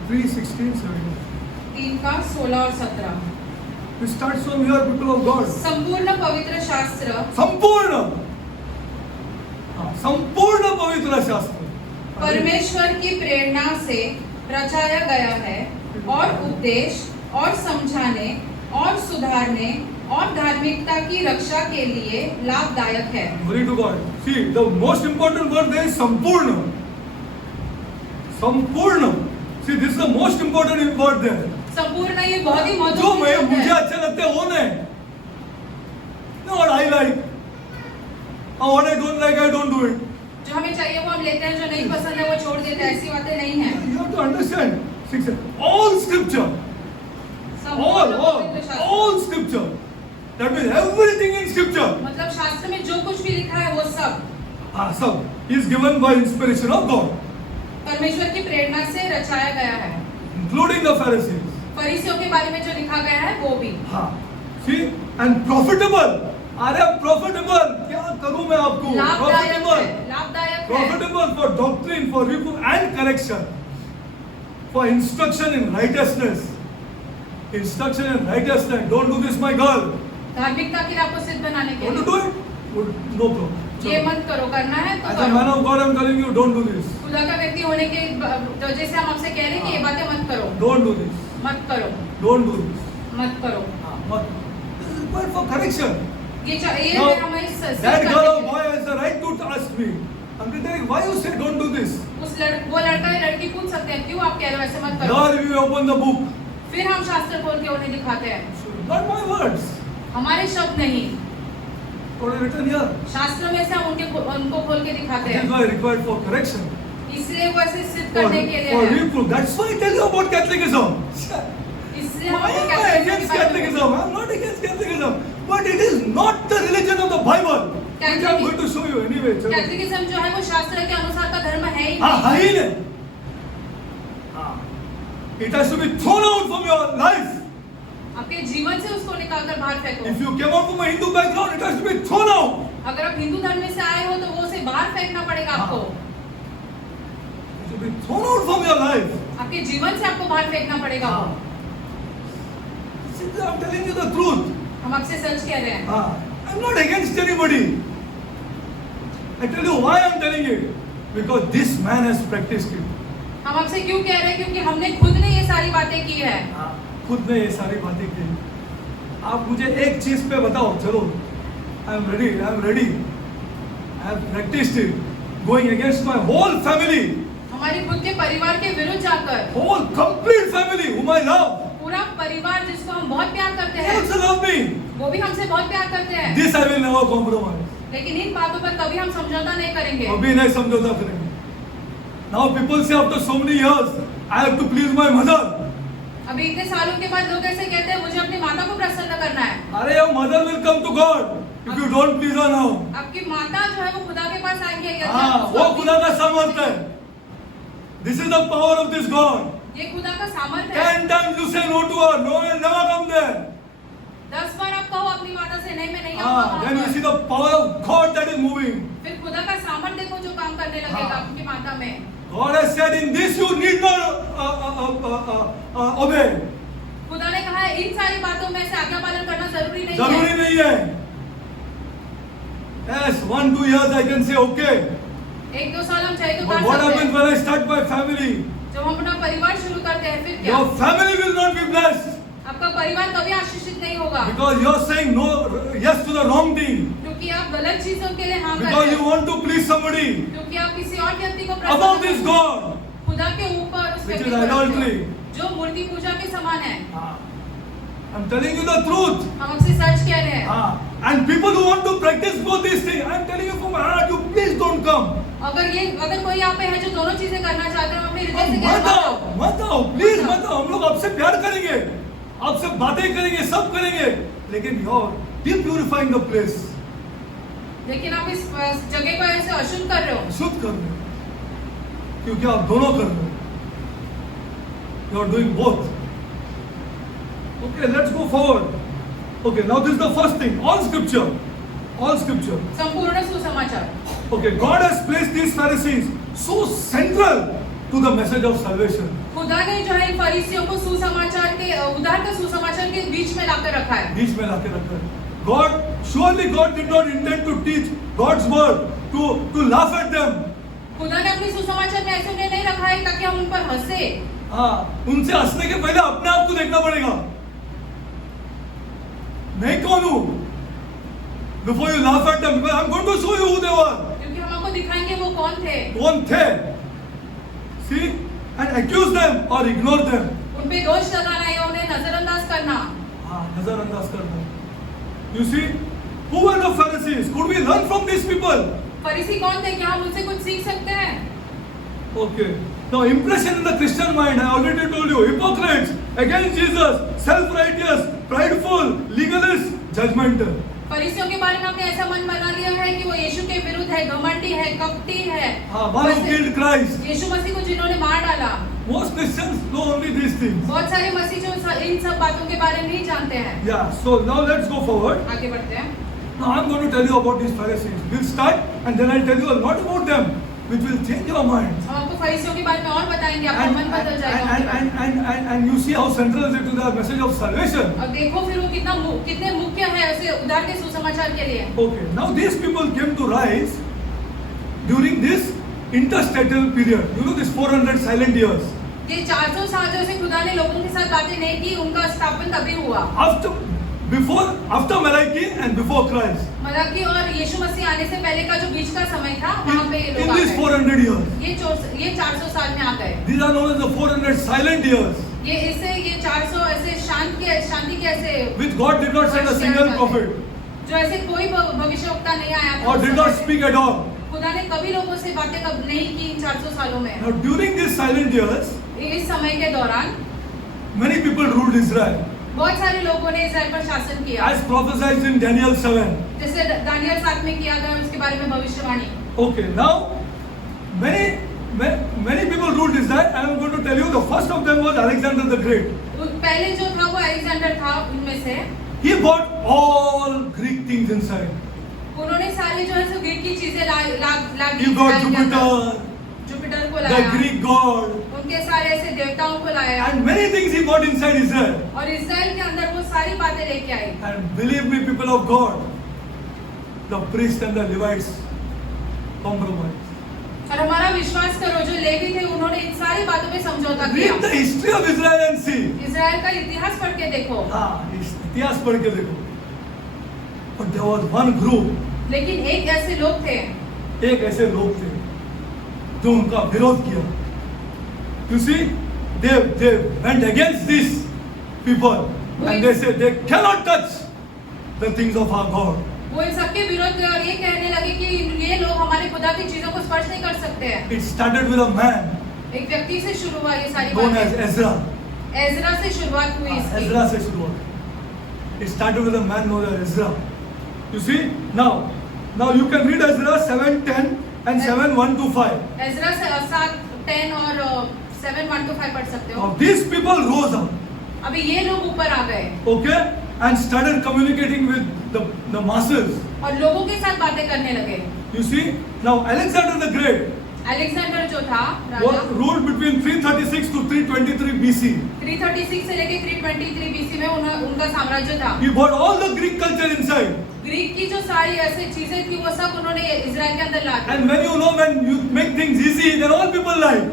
3:16-17. 3 का 16 और 17। It starts from here, people of God. संपूर्ण पवित्र शास्त्र संपूर्ण, हाँ, संपूर्ण पवित्र शास्त्र परमेश्वर की प्रेरणा से रचाया गया है और उपदेश और समझाने और सुधारने और धार्मिकता की रक्षा के लिए लाभदायक है। Glory to God. See, the most important word there is संपूर्ण. संपूर्ण. See, this is the most important word there. संपूर्ण ये बहुत ही जो महत्वपूर्ण शब्द मुझे है। अच्छे लगते हैं वो नहीं. No, what I like. और what I don't like, I don't do it. जो हमें चाहिए वो हम लेते हैं, जो नहीं पसंद है वो छोड़ देते हैं, ऐसी बातें नहीं है। You have to understand. All scripture. All scripture. That means everything in scripture. मतलब शास्त्र में जो कुछ भी लिखा है वो सब हाँ, सब is given by inspiration of God, परमेश्वर की प्रेरणा से रचाया गया है। including the Pharisees. फरीसियों के बारे में जो लिखा गया है वो भी। हाँ, see, and profitable. अरे profitable, क्या करूँ मैं आपको? लाभदायक है, Profitable, लाभदायक है। profitable for doctrine, for reproof and correction, for instruction in righteousness. Instruction in righteousness. Don't do this, my girl. धार्मिकता के लिए आपको सिद्ध बनाने के Want to लिए do it? Good, no problem. ये मत करो, करना है तो As a man करो। of God, I'm telling you, don't do this. खुदा का व्यक्ति होने के वजह से हम आपसे कह रहे हैं कि ये बातें मत करो, Don't do this. मत करो, Don't do this. मत करो। But this is required for correction. ये चाहिए Now, है हमें सिद्ध that करने girl or के लिए। boy has the right to ask me, Uncle Derek, why you say don't do this? वो लड़का या लड़की पूछ सकते हैं क्यों आप कह रहे हो ऐसे मत करो। Lord, we open the book. फिर हम शास्त्र खोल के उन्हें दिखाते हैं, Not my words. हमारे शब्द नहीं, What is written here? शास्त्र में से हम उनको खोल के दिखाते That is हैं। why required for correction. इसलिए वो ऐसे सिद्ध For, करने के लिए for है। reproof. That's why I tell you about Catholicism. इसलिए हम Why आपको am I against Catholicism? I'm not against Catholicism. But it is not the religion of the Bible. Which I'm going to show you anyway. चलो. कैथोलिकिज्म जो है वो शास्त्र के अनुसार का धर्म है ही हाँ, नहीं। है ही नहीं. हाँ. It has to be thrown out from your life. आपके जीवन से उसको निकालकर बाहर फेंको। If you came out from a Hindu background, it has to be thrown out. अगर आप हिंदू धर्म में से आए हो तो वो उसे बाहर फेंकना पड़ेगा आपको। It should be thrown out from your life. आपके जीवन से आपको बाहर फेंकना पड़ेगा वो। See, I'm telling you the truth. हम आपसे सच कह रहे हैं। I'm not against anybody. I tell you why I'm telling it. Because this man has practiced it. हम आपसे क्यों कह रहे हैं? क्योंकि हमने खुद ने ये सारी बातें की है। खुद ने ये सारी बातें की। आप मुझे एक चीज पे बताओ, चलो I'm ready. I have practiced it. Going against my whole family. हमारे खुद के परिवार के विरुद्ध जाकर। Whole complete family whom I love. पूरा परिवार जिसको हम बहुत प्यार करते They हैं। also love me. वो भी हमसे बहुत प्यार करते हैं। This I will never compromise. लेकिन इन बातों पर कभी हम समझौता नहीं करेंगे। अभी नहीं समझौता करेंगे। Now people say after so many years, I have to please my mother. अभी इतने सालों के बाद लोग ऐसे कहते हैं मुझे अपनी माता को प्रसन्न करना है। अरे your mother will come to God if you don't please her now. आपकी माता जो है वो खुदा के पास आएंगे यदि हाँ, आप उसको वो अपनी- खुदा का सामर्थ्य है। This is the power of this God. ये खुदा का सामर्थ्य है। 10 times you say no to her, no, I'll never come there. 10 बार आप कहो अपनी माता से नहीं मैं नहीं हाँ, आऊंगा then वहाँ you see पर। the power of God that is moving. फिर खुदा का सामर्थ्य देखो जो काम करने लगेगा हाँ। आपकी माता में। God has said in this you need not obey. खुदा ने कहा है इन सारी बातों में से आज्ञा पालन करना जरूरी नहीं जरूरी है। नहीं है। Yes, 1-2 years I can say okay. 1-2 साल हम चाहे तो But कर what सकते happens हैं। when I start my family? जब हम अपना परिवार शुरू करते हैं फिर क्या? Your family will not be blessed आपका परिवार कभी आशीषित नहीं होगा because you are saying no, yes to the wrong thing. क्योंकि आप गलत चीजों के लिए हाँ कर Because रहे you हो। want to please somebody क्योंकि आप किसी और व्यक्ति को above प्रसन्न this करना God. चाहते हो। खुदा के ऊपर उस Which व्यक्ति is को रखते हो, idolatry. जो मूर्ति पूजा के समान है। I'm telling you the truth. हम आपसे सच कह रहे हैं। And people who want to practice both these things, I'm telling you from my heart, you please don't come. अगर कोई यहाँ पे है जो दोनों चीजें करना चाहते हो अपने हृदय से मत कहना आओ, मत आओ, प्लीज मत आओ। हम लोग आपसे प्यार करेंगे, आपसे बातें करेंगे, सब करेंगे, लेकिन you're depurifying the place. लेकिन आप इस जगह को ऐसे अशुद्ध कर रहे हो। शुद्ध कर रहे हो, क्योंकि आप दोनों कर रहे हो। You're doing both. Okay, let's go forward. Okay, now this is the first thing. All scripture. संपूर्ण सुसमाचार। Okay, God has placed these Pharisees so central to the message of salvation. खुदा ने जो है इन फरीसियों को सुसमाचार के उद्धार का सुसमाचार के बीच में लाकर रखा है। बीच में लाके रखा है। Surely God did not intend to teach God's word to laugh at them. खुदा ने अपने सुसमाचार में ऐसे उन्हें नहीं रखा है ताकि हम उन पर हंसे। उनसे हंसने के पहले अपने आप को देखना पड़ेगा। मैं कौन हूँ? Before you laugh at them, I'm going to show you who they were. क्योंकि हम आपको दिखाएंगे वो कौन थे। कौन थे? See, and accuse them or ignore them. उन पे दोष लगाना या उन्हें नजरअंदाज करना। नजरअंदाज करना। You see, who were the Pharisees? Could we learn from these people? फरीसी कौन थे? क्या हम उनसे कुछ सीख सकते हैं? Okay. Now, impression in the Christian mind, I already told you, hypocrites, against Jesus, self-righteous, prideful, legalist, judgmental. फरीसियों के बारे में आपने ऐसा मन बना लिया है कि वो यीशु के विरुद्ध है, घमंडी है, कपटी है। One who killed Christ. यीशु मसीह को जिन्होंने मार डाला। Most Christians know only these things. बहुत सारे मसीह जो इन सब बातों के बारे में नहीं जानते हैं। Yeah. So now let's go forward. आगे बढ़ते हैं। Now I'm going to tell you about these Pharisees. We'll start, and then I'll tell you a lot about them, which will change your minds. हम आपको फरीसियों के बारे में और बताएंगे, आपका मन बदल जाएगा उनके बारे में। And you see how central is it to the message of salvation. और देखो फिर वो कितने मुख्य है ऐसे उद्धार के सुसमाचार के लिए। Okay, now these people came to rise during this interstitial period. You know, this 400 silent years. ये 400 साल जो से खुदा ने लोगों के साथ बातें नहीं की, उनका स्थापन तभी हुआ। After Malachi and before Christ. Malachi और यीशु मसीह आने से पहले का जो बीच का समय था, वहाँ पे ये लोग In आ these गए। 400 years. ये 400 साल में आ गए। These are known as the 400 silent years. ये 400 ऐसे शांति के ऐसे Which God did not send a single prophet. जो ऐसे कोई भविष्यवक्ता नहीं आया था। Or did not speak at all. खुदा ने कभी लोगों से बातें कब नहीं की इन 400 सालों में। Now during these silent years, इस समय के दौरान many people ruled Israel. बहुत सारे लोगों ने इस्राएल पर शासन किया। As prophesied in Daniel 7. जैसे दानियल 7 में किया गया उसके बारे में भविष्यवाणी। Okay, now many people ruled Israel. I am going to tell you the first of them was Alexander the Great. पहले जो था वो अलेक्जेंडर था उनमें से। He brought all Greek things inside. उन्होंने सारे जो है सो ग्रीक की चीजें ला दी। He brought Jupiter, जुपिटर को the लाया, Greek god, उनके सारे ऐसे देवताओं को लाया and many things he brought inside Israel. और इस्राएल के अंदर वो सारी बातें लेके आई। And believe me, people of God, the priests and the Levites compromised. और हमारा विश्वास करो, जो लेवी थे उन्होंने इन सारी बातों पे समझौता किया। Read the history of Israel and see. इस्राएल का इतिहास पढ़ के देखो। हाँ, इतिहास पढ़ के देखो। But there was one group, लेकिन एक ऐसे लोग थे, एक ऐसे लोग थे जो उनका विरोध किया। You see, they went against these people and they said they cannot touch the things of our God. वो इन सबके विरोध किया और ये कहने लगे कि ये लोग हमारे खुदा की चीजों को स्पर्श नहीं कर सकते हैं। It started with a man एक व्यक्ति से शुरू हुआ ये सारी known as बातें। Ezra. एजरा से शुरुआत हुई इसकी। Ezra से शुरुआत। It started with a man known as Ezra. You see, now you can read Ezra 7:10 and 7:1 to 5. Ezra से 7, 10 और 7, 1 to 5 पढ़ सकते हो। Now these people rose up, अभी ये लोग ऊपर आ गए okay, and started communicating with the masses. और लोगों के साथ बातें करने लगे। You see, now Alexander the Great Alexander जो था राजा, was ruled between 336 to 323 BC. 336 से लेके 323 BC में उनका साम्राज्य था। He brought all the Greek culture inside. Greek की जो सारी ऐसी चीजें थी वो सब उन्होंने इजराइल के अंदर ला दी। And when you make things easy, then all people like.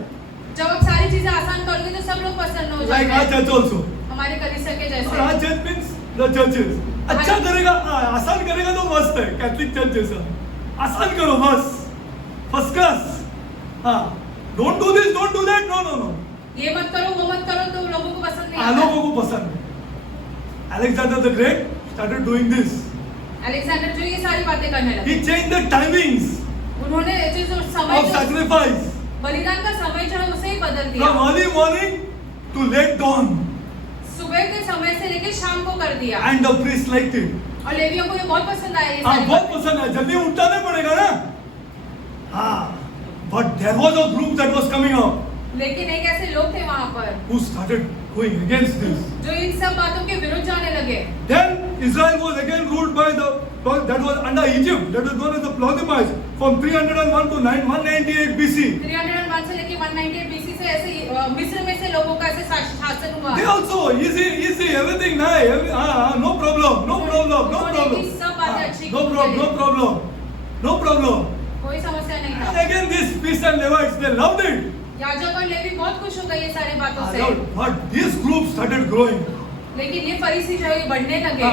जब आप सारी चीजें आसान करोगे तो सब लोग पसंद हो Like our जाएंगे। church also. हमारे कलीसिया के और our जैसे। church means the churches. अच्छा करेगा, आसान करेगा तो मस्त है, कैथलिक चर्च जैसा। आसान करो बस, फर्स्ट क्लास। हाँ, don't do this, don't do that, no. ये मत करो, वो मत करो तो लोगों को पसंद नहीं आता। लोगों को पसंद है। Alexander the Great started doing this. Alexander जो ये सारी बातें करने लगे। He changed the timings उन्होंने जो समय of sacrifice बलिदान का समय जो है उसे ही बदल दिया। from early morning to late dawn. सुबह के समय से लेके शाम को कर दिया। And the priests liked it. और लेवियों को ये बहुत पसंद आया ये हाँ, सारी बहुत बातें। पसंद है, जल्दी उठना नहीं पड़ेगा ना। हाँ, but there was a group that was coming up लेकिन एक ऐसे लोग थे वहाँ पर who started going against this. जो इन सब बातों के विरुद्ध जाने लगे। Then Israel was again ruled by that was under Egypt, that was known as the Ptolemies, from 301 to 198 BC. 301 से लेके 198 BC से ऐसे मिस्र में से लोगों का ऐसे शासन हुआ। They also easy, everything nice, no problem. सब बातें अच्छी No problem. कोई समस्या नहीं And था। again these priests and Levites, they loved it. याजक और लेवी बहुत खुश हो गए ये सारी बातों से। But this group started growing. लेकिन ये फरीसी जो है ये बढ़ने लगे।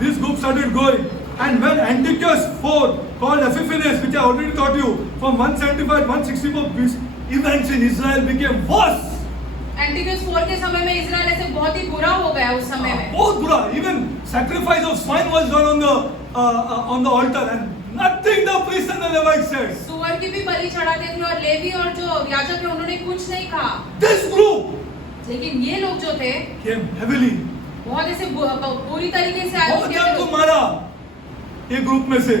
This group started growing. And when Antiochus IV called Epiphanes, which I already taught you, from 175 164 BC, events in Israel became worse. एंटिगस 4 के समय में इजराइल ऐसे बहुत ही बुरा हो गया उस समय में। बहुत बुरा. Even sacrifice of swine was done on the altar, and nothing the priests and the Levites said. सुअर की भी बलि चढ़ाते थे और लेवी और जो याजक है उन्होंने कुछ नहीं कहा। This group लेकिन ये लोग जो थे came heavily. बहुत ऐसे पूरी तरीके से आए बहुत जन को मारा ये ग्रुप में से।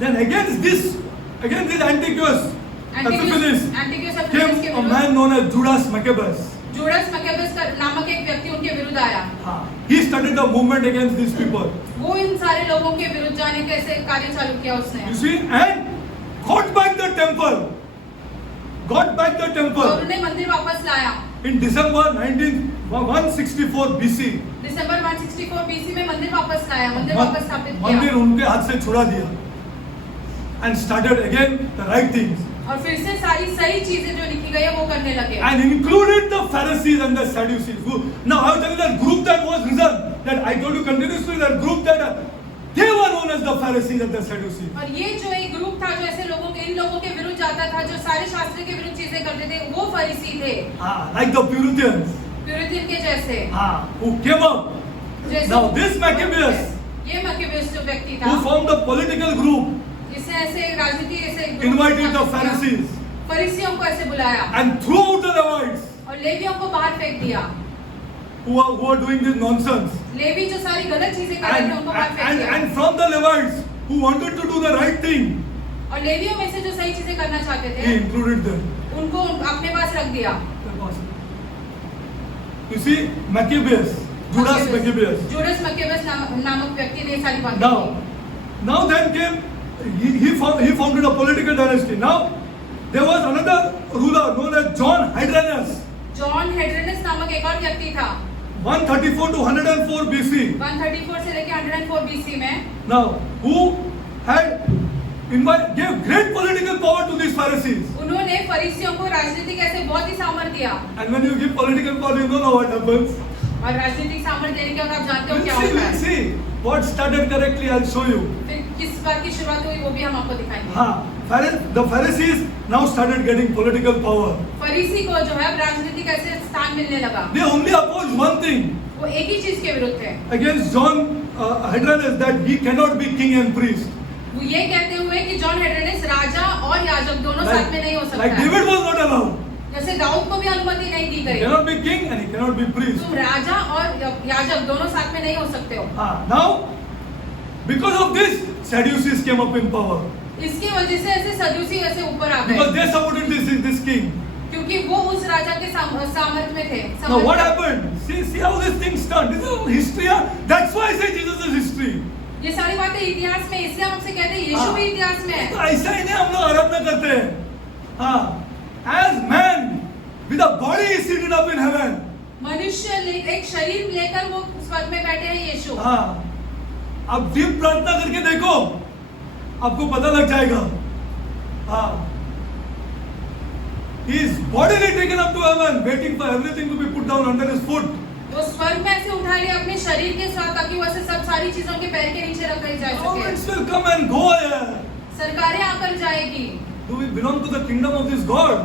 Then against this Antiochus Epiphanes came a man known as Judas Maccabeus. Judas Maccabeus नामक एक व्यक्ति उनके विरुद्ध आया। He started the movement against these people. वो इन सारे लोगों के विरुद्ध जाने के ऐसे कार्य चालू किया उसने। You see, and got back the temple. और उन्हें मंदिर वापस लाया। In December 164 BC. December 164 BC में मंदिर वापस लाया, मंदिर वापस स्थापित किया। मंदिर उनके हाथ से छुड़ा दिया. And started again the right things. और फिर से सारी सही चीजें जो लिखी गई है वो करने लगे। And included the Pharisees and the Sadducees. Now I will tell you that group that was risen, that I told you continuously, that group that they were known as the Pharisees and the Sadducees. और ये जो एक group था जो ऐसे इन लोगों के विरुद्ध जाता था, जो सारे शास्त्र के विरुद्ध चीजें करते थे, वो फरीसी थे। Like the Puritans. प्यूरिटन के जैसे। Who came up. Now this Maccabeus, ये मकेबस जो व्यक्ति था, who formed the political group, जिसने ऐसे राजनीति ऐसे invited the Pharisees फरीसियों को ऐसे बुलाया and threw out the Levites और लेवियों को बाहर फेंक दिया। who are doing this nonsense. Levi जो सारी गलत चीजें कर रहे थे उनको बाहर फेंक दिया। And from the Levites who wanted to do the right thing, और लेवियों में से जो सही चीजें करना चाहते he थे included them. उनको अपने पास रख दिया। You see, Maccabeus, Judas Maccabeus. Judas Maccabeus नामक व्यक्ति ने ये सारी बातें Now, की। now then came, he founded a political dynasty. Now, there was another ruler known as John Hydranus, John Hydranus नामक एक और व्यक्ति था 134 to 104 BC. 134 से लेकर 104 बीसी में, Now, who had gave great political power to these Pharisees. उन्होंने फरीसियों को राजनीतिक ऐसे बहुत ही सामर्थ्य दिया। And when you give political power, you don't know what happens. और राजनीतिक सामर्थ्य देने के बाद आप जानते हो क्या होता We'll है। see what started correctly. I'll show you. फिर किस बात की शुरुआत हुई वो भी हम आपको दिखाएंगे। The Pharisees now started getting political power. फरीसी को जो है राजनीतिक ऐसे स्थान मिलने लगा। They only opposed one thing वो एक ही चीज के विरुद्ध थे। against John Hydranus, that he cannot be king and priest. वो ये कहते हुए कि जॉन हेड्रेनस राजा और याजक दोनों साथ में नहीं हो सकता Like है। David was not allowed. जैसे दाऊद को भी अनुमति नहीं दी He गई। cannot be king and he cannot be priest. तुम राजा और याजक दोनों साथ में नहीं हो सकते हो। Now, because of this, Sadducees came up in power. इसकी वजह से ऐसे सदूसी ऐसे ऊपर आ Because गए they supported this king. क्योंकि वो उस राजा के सामर्थ में थे। Now what happened? See how this thing started. This is history. That's why I say Jesus is history. ये सारी बातें इतिहास में, इसलिए हम आपसे कहते हैं यीशु भी इतिहास में है। तो ऐसा ही नहीं हम लोग आराधना करते हैं। As man with a body is seated up in heaven. मनुष्य एक शरीर लेकर वो स्वर्ग में बैठे हैं यीशु। अब डीप प्रार्थना करके देखो, आपको पता लग जाएगा। He is bodily taken up to heaven, waiting for everything to be put down under his foot. वो स्वर्ग में से उठा लिया अपने शरीर के साथ ताकि वैसे सब सारी चीजों के पैर के नीचे रखी जा सके। Governments will come and go here. सरकारें आकर जाएगी। Do we belong to the kingdom of this God?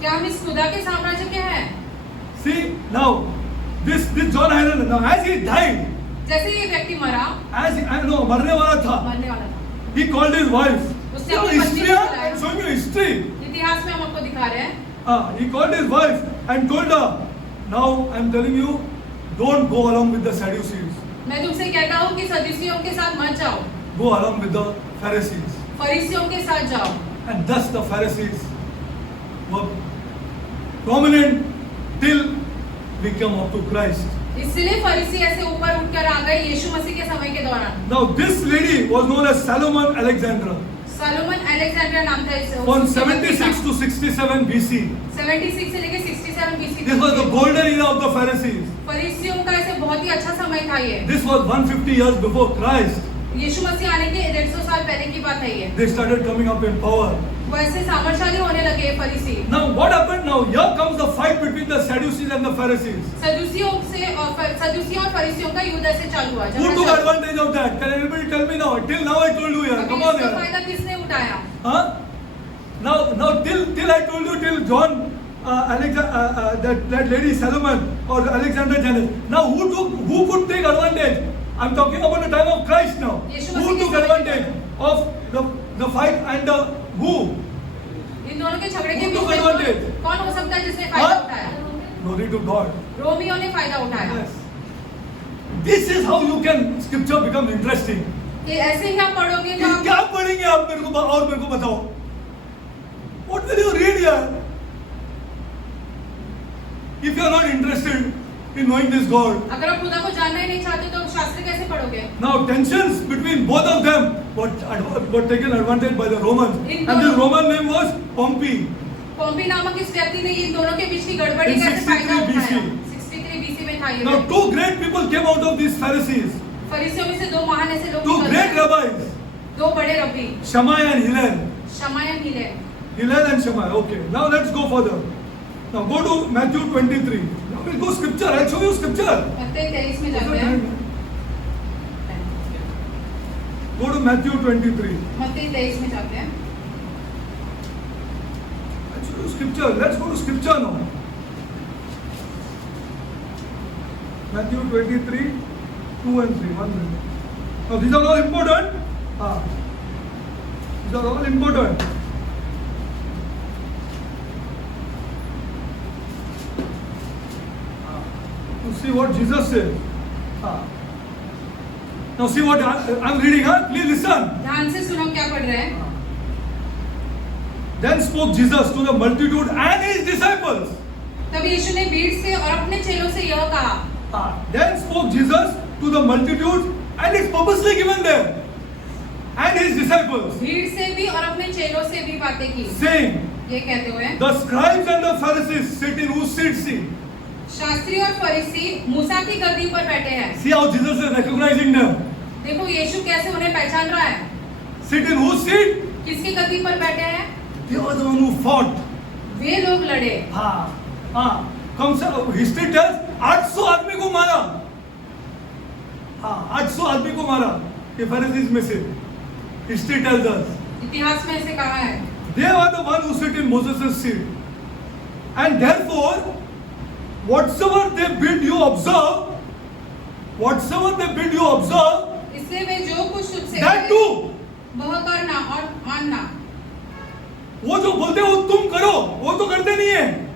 क्या हम इस खुदा के साम्राज्य के हैं? See now, this John Hydranus, now as he died, जैसे ये व्यक्ति मरा, मरने वाला था, मरने वाला था, he called his wife. उसने अपनी पत्नी को बुलाया। I'm showing you history. इतिहास में हम आपको दिखा रहे हैं। He called his wife and told her, now I'm telling you, don't go along with the Sadducees. मैं तुमसे कहता हूँ कि सदूसियों के साथ मत जाओ, Go along with the Pharisees. फरीसियों के साथ जाओ। And thus the Pharisees were prominent till we come up to Christ. इसलिए फरीसी ऐसे ऊपर उठकर आ गए यीशु मसीह के समय के दौरान। Now this lady was known as Salomon Alexandra. Solomon Alexander नाम था इस From 76 to 67 BC. 76 से लेकर 67 BC This was the golden era of the Pharisees. फरीसियों का ऐसे बहुत ही अच्छा समय था ये। This was 150 years before Christ. यीशु मसीह आने के 150 साल पहले की बात है ये। They started coming up in power. वो ऐसे सामर्थ्यशाली होने लगे ये फरीसी। Now what happened now? Here comes the fight between the Sadducees and the Pharisees. सदूसियों और फरीसियों का युद्ध ऐसे चालू हुआ। Who took advantage of that? Can anybody tell me now? Till now I told you here. Come on इसका here. फायदा किसने उठाया? Now till I told you till John that lady Salomon or Alexander Janus. Now who could take advantage? I'm talking about the time of Christ now. Who took advantage of the fight and the who? इन दोनों के झगड़े के Who beach took में advantage? कौन हो सकता है जिसने फायदा उठाया? Glory to God. रोमियो ने फायदा उठाया। Yes. This is how you can scripture become interesting. कि ऐसे ही आप पढ़ोगे तो आप क्या पढ़ेंगे आप मेरे को बताओ? What will you read here? If you are not interested in knowing this God. अगर आप खुदा को जानना ही नहीं चाहते तो शास्त्र कैसे पढ़ोगे? Now tensions between both of them were taken advantage by the Romans. And this Roman name was Pompey. Pompey नामक इस व्यक्ति ने इन दोनों के बीच की गड़बड़ी In का ऐसे फायदा 63 उठाया। BC. 63 बीसी में था ये। Now two great people came out of these Pharisees. फरीसियों में से दो महान ऐसे लोग Two निकल great गए। rabbis. दो बड़े रब्बी, Shammai and Hillel. शमाया हिले। Hillel and Shammai. Okay. Now let's go further. Now go to Matthew 23. Now we'll go scripture. I'll show you scripture. मत्ती 23 में जाते हैं। Go to Matthew 23. मत्ती 23 में जाते हैं। I'll show you scripture. Let's go to scripture now. Matthew 23, 2 and 3. 1 minute. Now these are all important. These are all important. To see what Jesus says. Now see what I'm reading. Please listen. ध्यान से सुनो क्या पढ़ रहे हैं। Then spoke Jesus to the multitude and his disciples. तब तभी यीशु ने भीड़ से और अपने चेलों से यह कहा। Then spoke Jesus to the multitude, and it's purposely given there, and his disciples, भीड़ से भी और अपने चेलों से भी बातें की, saying, ये कहते हुए, the scribes and the Pharisees sit in whose seats? See, Shastri और फरीसी मूसा की गद्दी पर बैठे हैं। see how Jesus is recognizing them. देखो यीशु कैसे उन्हें पहचान रहा है। Sit in whose seat? किसकी गद्दी पर बैठे हैं? They were the one who fought. वे लोग लड़े। कम से हिस्ट्री टेल्स 800 आदमी को मारा। 800 आदमी को मारा ये फरीसीज में से। History tells us. इतिहास में ऐसे कहा है। They are the one who sit in Moses' seat, and therefore, whatsoever they bid you observe, इसलिए वे जो कुछ तुझसे that do. वह करना और मानना। वो जो बोलते हैं वो तुम करो, वो तो करते नहीं है।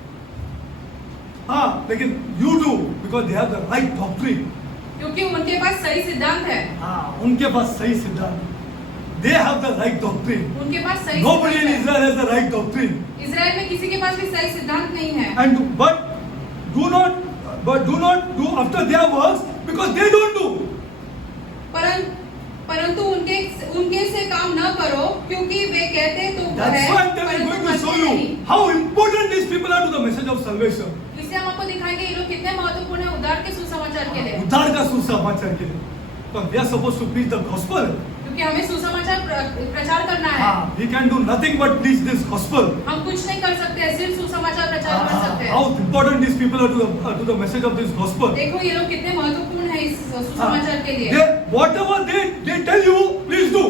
लेकिन you do because they have the right doctrine. क्योंकि उनके पास सही सिद्धांत है। उनके पास सही सिद्धांत। They have the right doctrine. उनके पास सही Nobody in सिद्धांत है। Israel has the right doctrine. Israel में किसी के पास भी सही सिद्धांत नहीं है। And but do not do after their works because they don't do. परंतु उनके से काम न करो क्योंकि वे कहते तो वो That's है, why I'm going to परंतु show करते you नहीं। how important these people are to the message of salvation. इसलिए हम आपको दिखाएंगे ये लोग कितने महत्वपूर्ण है उद्धार के सुसमाचार के लिए। उद्धार का सुसमाचार के लिए। But we are supposed to preach the gospel. क्योंकि हमें सुसमाचार प्रचार करना है। We can do nothing but preach this gospel. हम कुछ नहीं कर सकते, सिर्फ सुसमाचार प्रचार कर सकते हैं। How important these people are to the message of this gospel. देखो ये लोग कितने महत्वपूर्ण है इस सुसमाचार के लिए। Whatever they tell you, please do.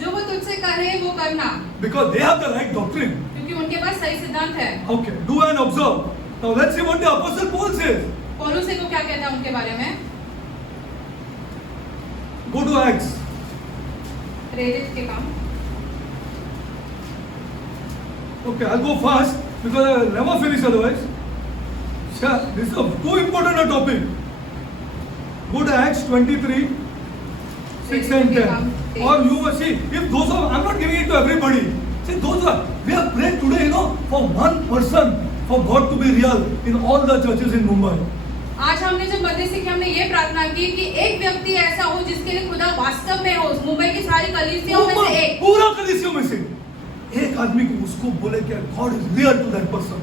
जो वो तुझसे कहे वो करना। Because they have the right doctrine. क्योंकि उनके पास सही सिद्धांत है। Okay, do and observe. Now let's see what the apostle Paul says. पौलुस को क्या कहता है उनके बारे में? Go to Acts. प्रेरित के काम। Okay, I'll go fast because I'll never finish otherwise. Yeah, this is too important a topic. Go to Acts 23, 6 and 10. Or you will see, if those are, I'm not giving it to everybody. See, those are, we have prayed today, for one person, for God to be real in all the churches in Mumbai. आज हमने जब बंदे सीखी हमने ये प्रार्थना की कि एक व्यक्ति ऐसा हो जिसके लिए खुदा वास्तव में हो। मुंबई की सारी कलीसियाओं में से एक। पूरा कलीसियों में से एक आदमी को उसको बोले कि God is real to that person.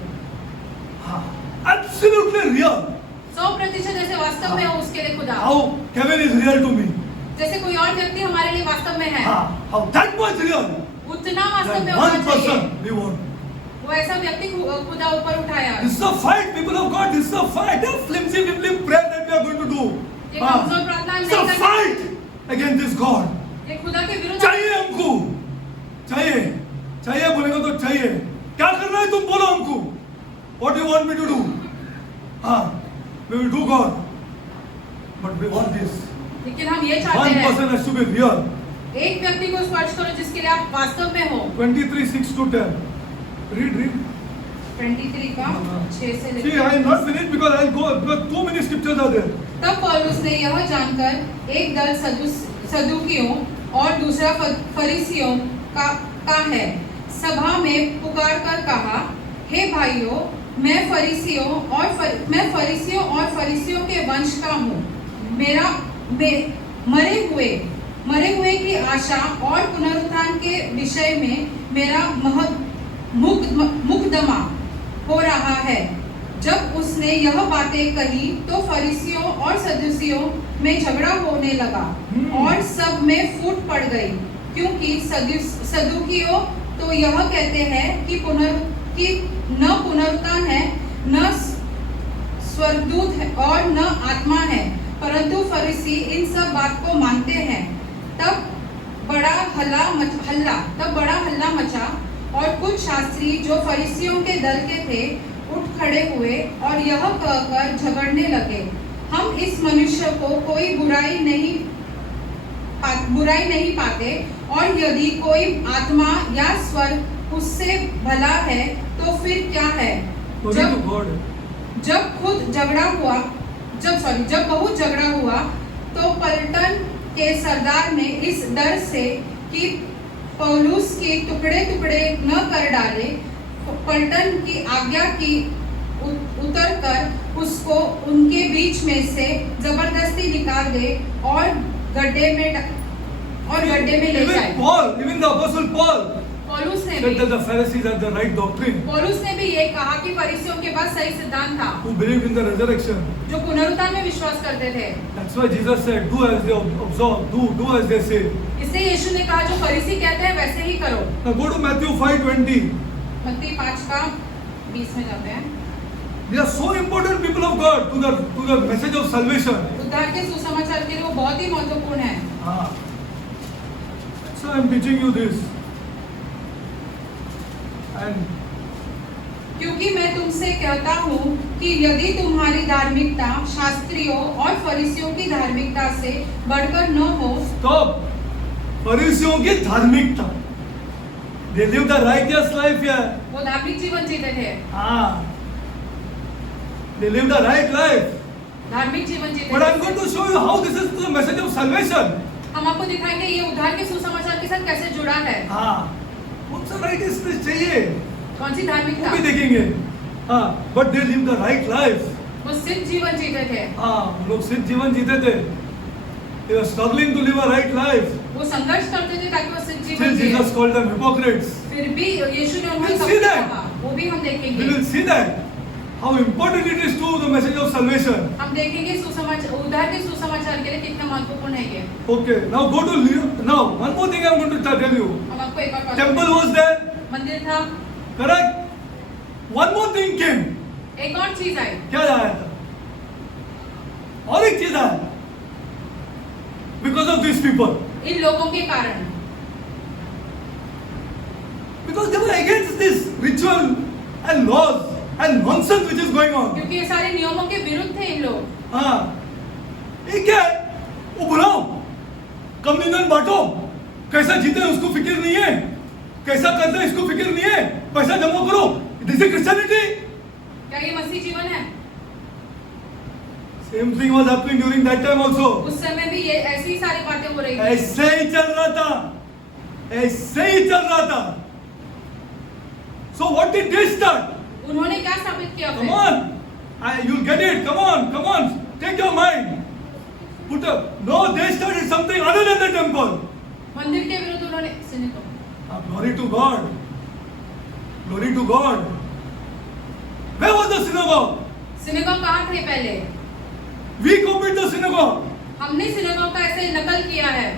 Absolutely real. 100% ऐसे वास्तव में हो उसके लिए खुदा। How Kevin is real to me. जैसे कोई और व्यक्ति हमारे लिए वास्तव में है। How that much real. उतना वास्तव में That होना one चाहिए। person we want. वो ऐसा व्यक्ति खुदा ऊपर उठाया। This is a fight, people of God. This is a fight. A flimsy prayer that we are going to do. ये कमजोर प्रार्थना It's a fight against this God. ये खुदा के विरुद्ध। चाहिए हमको, चाहिए बोलेगा तो चाहिए। क्या करना है तुम बोलो हमको। What do you want me to do? We will do God, but we want this. लेकिन हम ये चाहते One हैं। person has to be real. एक व्यक्ति को स्पर्श करो जिसके लिए आप वास्तव में हो। 23:6-10. Read. 23 का 6 से See, I am not finished because I'll go because too many scriptures are there. तब पौलुस ने यह जानकर एक दल सदूकियों और दूसरा फरीसियों का है सभा में पुकार कर कहा, हे भाइयों, मैं फरीसियों और फरीसियों के वंश का हूँ। मेरा मरे हुए की आशा और पुनरुत्थान के विषय में मेरा मुकदमा हो रहा है। जब उसने यह बातें कही तो फरीसियों और सदूसियों में झगड़ा होने लगा और सब में फूट पड़ गई, क्योंकि सदूकियों तो यह कहते हैं कि न पुनरुत्थान है, न स्वर्गदूत है और न आत्मा है, परंतु फरीसी इन सब बात को मानते हैं। तब बड़ा हल्ला मचा और कुछ शास्त्री जो फरीसियों के दल के थे उठ खड़े हुए और यह कहकर झगड़ने लगे, हम इस मनुष्य को कोई बुराई नहीं पाते, और यदि कोई आत्मा या स्वर्ग उससे भला है तो फिर क्या है। जब बहुत झगड़ा हुआ तो पलटन के सरदार ने इस डर से कि पौलुस के टुकड़े न कर डाले, पलटन की आज्ञा की उतर कर उसको उनके बीच में से जबरदस्ती निकाल दे और गड्ढे में ले Even जाए। Paul, even the apostle Paul पौलुस ने said भी that the Pharisees had the right doctrine, पौलुस ने भी ये कहा कि फरीसियों के पास सही सिद्धांत था, who believed in the resurrection. जो पुनरुत्थान में विश्वास करते थे। That's why Jesus said, do as they observe, do as they say. इसलिए यीशु ने कहा जो फरीसी कहते हैं वैसे ही करो। Now go to Matthew 5:20. मत्ती 5:20 में जाते हैं। They are so important, people of God, to the message of salvation. उद्धार के सुसमाचार के लिए वो बहुत ही महत्वपूर्ण है। Ah. So I am teaching you this. And क्योंकि मैं तुमसे कहता हूँ कि यदि तुम्हारी धार्मिकता शास्त्रियों और फरीसियों की धार्मिकता से बढ़कर न हो, stop. फरीसियों की धार्मिकता. They live the righteous life here. वो धार्मिक जीवन जीते थे, Ah. They live the right life. धार्मिक जीवन जीते But I am थे। going to show you how this is the message of salvation. हम आपको दिखाएंगे ये उद्धार के सुसमाचार के साथ कैसे जुड़ा है। हाँ, कौन सा righteousness चाहिए? कौन सी वो धार्मिकता? भी देखेंगे. हाँ, but they live the right life. वो सिद्ध जीवन जीते थे, हाँ, वो लोग सिद्ध जीवन जीते थे. They were struggling to live a right life. वो संघर्ष करते थे ताकि वो सिद्ध Still जीवन जिए। Jesus called them hypocrites. फिर भी यीशु ने उन्हें We'll see कपट that. कहा, वो भी हम We देखेंगे। will see that how important it is to the message of salvation. हम देखेंगे सुसमाचार, उद्धार के सुसमाचार के लिए कितना महत्वपूर्ण है ये। Okay, now go to now one more thing I am going to tell you. हम आपको एक और बात Temple was there, मंदिर था, correct? One more thing came. एक और चीज आई, क्या आया था? और एक चीज आया. Because of these people. इन लोगों के कारण, Because they were against this ritual and laws and nonsense which is going on. क्योंकि ये सारे नियमों के विरुद्ध थे इन लोग। हाँ, ये क्या है? वो बुलाओ, कम्युनियन बांटो, कैसा जीते हैं उसको फिक्र नहीं है, कैसा करते हैं इसको फिक्र नहीं है, पैसा जमा करो, दिस इज क्रिश्चियनिटी. क्या ये मसीह जीवन है? Same thing was happening during that time also. उस समय भी ये ऐसी सारी बातें हो रही थी। ऐसे ही चल रहा था, ऐसे ही चल रहा था. So what did they start? उन्होंने क्या साबित किया Come फिर? on, you'll get it. Come on, take your mind. Put up. No, they started something other than the temple. मंदिर के विरुद्ध उन्होंने सुने तो Glory to God. Glory to God. Where was the synagogue? Synagogue कहाँ थे पहले? We copied the synagogue. हमने सिनेगॉग का ऐसे नकल किया है।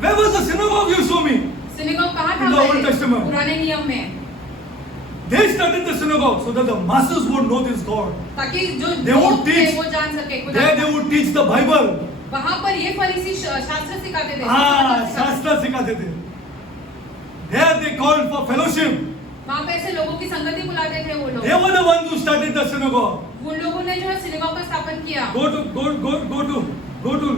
Where was the synagogue? You show me. Synagogue कहाँ था In the Old पहले? Testament. पुराने नियम में, They started the synagogue so that the masses would know this God. ताकि जो They would लोग थे teach. वो जान सके खुदा। There they would teach the Bible. वहाँ पर ये फरीसी शास्त्र सिखाते थे। हाँ, शास्त्र सिखाते थे. There they called for fellowship. वहाँ पे ऐसे लोगों की संगति बुलाते थे वो लोग। They were the ones who started the synagogue. उन लोगों ने जो है सिनेगॉग का स्थापन किया। Go to.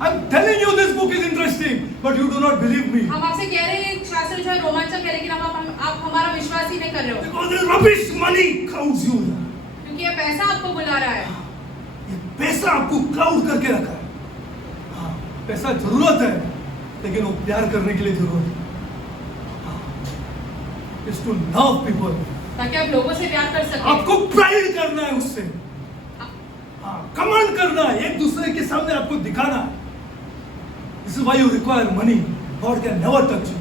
I'm telling you this book is interesting, but you do not believe me. हम आपसे कह रहे हैं शास्त्र जो है रोमांचक है, लेकिन आप हमारा विश्वास ही नहीं कर रहे हो, Because the rubbish money crowds you. क्योंकि ये पैसा आपको बुला रहा है। ये पैसा आपको क्राउड करके रखा है. हाँ, पैसा जरूरत है, लेकिन वो प्यार करने के लिए जरूरत है. Is to love people. ताकि आप लोगों से प्यार कर सके। आपको प्राइड करना है उससे. कमांड करना है, एक दूसरे के सामने आपको दिखाना है. This is why you require money. God can never touch you.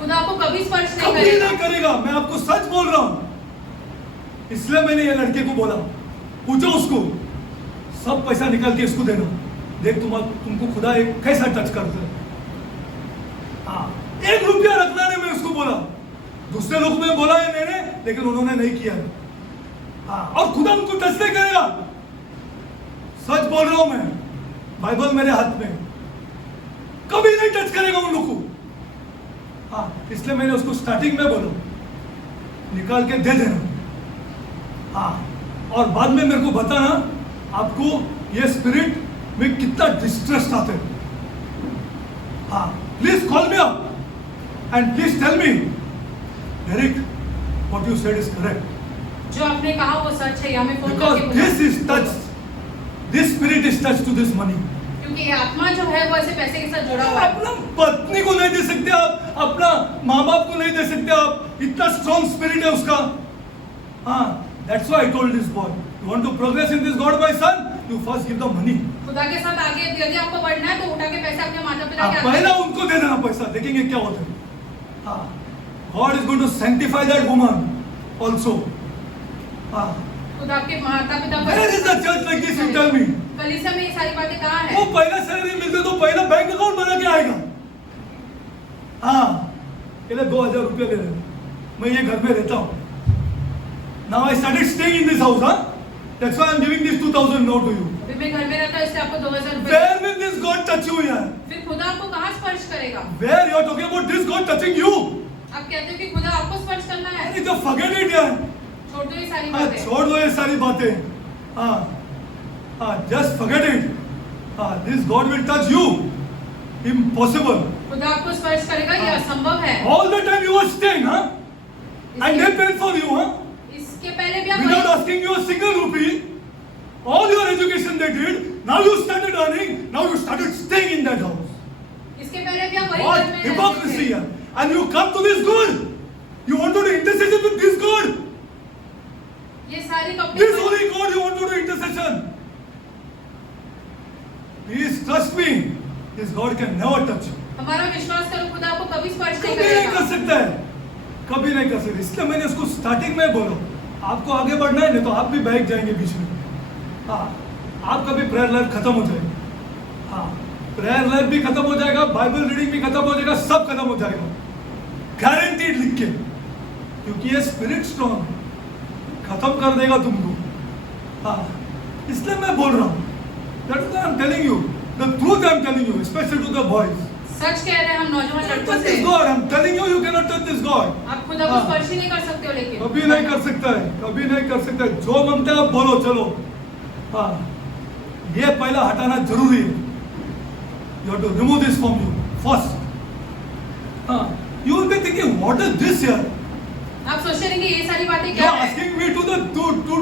खुदा आपको कभी स्पर्श नहीं कभी करेगा। नहीं करेगा. मैं आपको सच बोल रहा हूं. इसलिए मैंने ये लड़के को बोला, पूछो उसको, सब पैसा निकाल के इसको देना, देख तुमको खुदा एक कैसा टच करता है. हाँ, 1 रुपया रखना नहीं, मैं उसको बोला. दूसरे लोग में बोला है मैंने, लेकिन उन्होंने नहीं किया है. हाँ, और खुदा उनको टच नहीं करेगा. सच बोल रहा हूं मैं, बाइबल मेरे हाथ में, कभी नहीं टच करेगा उन लोग को. हाँ, इसलिए मैंने उसको स्टार्टिंग में बोला, निकाल के दे देना. हाँ, और बाद में मेरे को बताना आपको ये स्पिरिट में कितना डिस्ट्रेस आते हैं. हाँ, please call me up and please tell me, Derrick, what you said is correct. जो आपने कहा वो सच है, हमें फोन बिकॉज करके दिस बुलाओ। Is touch, this spirit is touch to this money. क्योंकि ये आत्मा जो है वो ऐसे पैसे के साथ जुड़ा हुआ है। अपना पत्नी को नहीं दे सकते आप, अपना माँ बाप को नहीं दे सकते आप, इतना स्ट्रॉन्ग स्पिरिट है उसका. That's why I told this boy, you want to progress in this God, my son, you first give the money. खुदा के साथ आगे यदि आपको बढ़ना है तो उठा के पैसे अपने माता पिता के आगे पहला उनको दे देना पैसा, देखेंगे क्या होता है. हाँ, God is going to sanctify that woman also. हाँ, खुदा आपके माता पिता where is the church like this? You tell me. कलीसिया में ये सारी बातें कहाँ वो है? पहला सैलरी मिलते तो पहला बैंक अकाउंट बना के आएगा. हाँ, ये 2000 रुपये ले रहे, मैं ये घर में रहता हूँ. Now I started staying in this house, huh? That's why I'm giving this 2000 now to you. फिर मैं घर में रहता हूँ इसलिए आपको 2000 रुपए. Where will this God touch you यार? फिर खुदा आपको कहाँ स्पर्श करेगा? Where you are talking about this God touching you? आप कहते हो कि खुदा आपको स्पर्श करना है. अरे तो forget it यार. छोड़ दो ये सारी हाँ, बातें. छोड़ दो ये सारी बातें. हाँ, हाँ, just forget it. हाँ, this God will touch you. Impossible. खुदा आपको स्पर्श करेगा ये असंभव है. All the time you were staying, huh? And they paid for you, huh? इसके पहले भी आप Without asking you a single rupee. All your education they did. Now you started earning. Now you started staying in that house. इसके पहले भी आप वही What घर में रहते hypocrisy! थे. यार. And you come to this God. You want to do intercession with this God. ये सारी This company holy God, you want to do intercession. Please trust me. This God can never touch you. हमारा विश्वास करो खुदा आपको कभी स्पर्श नहीं कभी नहीं कर करेगा. सकता है. कभी नहीं कर सकता. इसलिए मैंने उसको स्टार्टिंग में बोला. आपको आगे बढ़ना है नहीं तो आप भी बैठ जाएंगे बीच में. हाँ, आपका भी प्रेयर लाइफ खत्म हो जाएगा. हाँ, प्रेयर लाइफ भी खत्म हो जाएगा, बाइबल रीडिंग भी खत्म हो जाएगा, सब खत्म हो जाएगा. गारंटीड लिख के, क्योंकि ये स्पिरिट स्ट्रॉन्ग खत्म कर देगा तुमको. हाँ, इसलिए मैं बोल रहा हूँ. That is I am telling you the truth. I am telling you specially to the boys. सच कह रहे हैं हम नौजवान लड़कों Touch से. this God. I'm telling you, you cannot touch this God. आप खुदा को हाँ. स्पर्श ही नहीं कर सकते हो लेकिन. कभी नहीं कर सकता है, कभी नहीं कर सकता है. जो मांगते हैं आप बोलो, चलो. हाँ, ये पहला हटाना जरूरी है. You have to remove this from you first. हाँ, you will be thinking, what is this here? आप सोचते रहेंगे ये सारी बातें You क्या are है? asking me to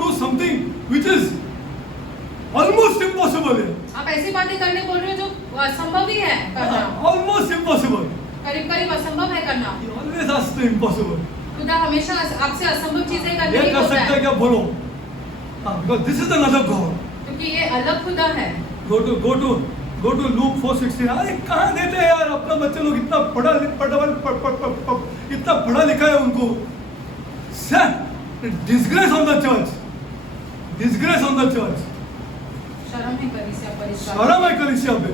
do something which is almost impossible. आप ऐसी बातें करने बोल रहे हो जो असंभव ही है करना. Almost impossible. करीब करीब असंभव है करना. You always ask the impossible. खुदा हमेशा आपसे असंभव चीजें करने ये की कर होता सकता है है. क्या बोलो? हाँ, because this is another God. क्योंकि ये अलग खुदा है. Go to Luke 4:16. अरे कहाँ देते हैं यार अपना बच्चे लोग इतना इतना पढ़ा लिखा है उनको. Disgrace on the church. Disgrace on the church. शर्म है कलीसिया पर इस बात. शर्म है कलीसिया पे.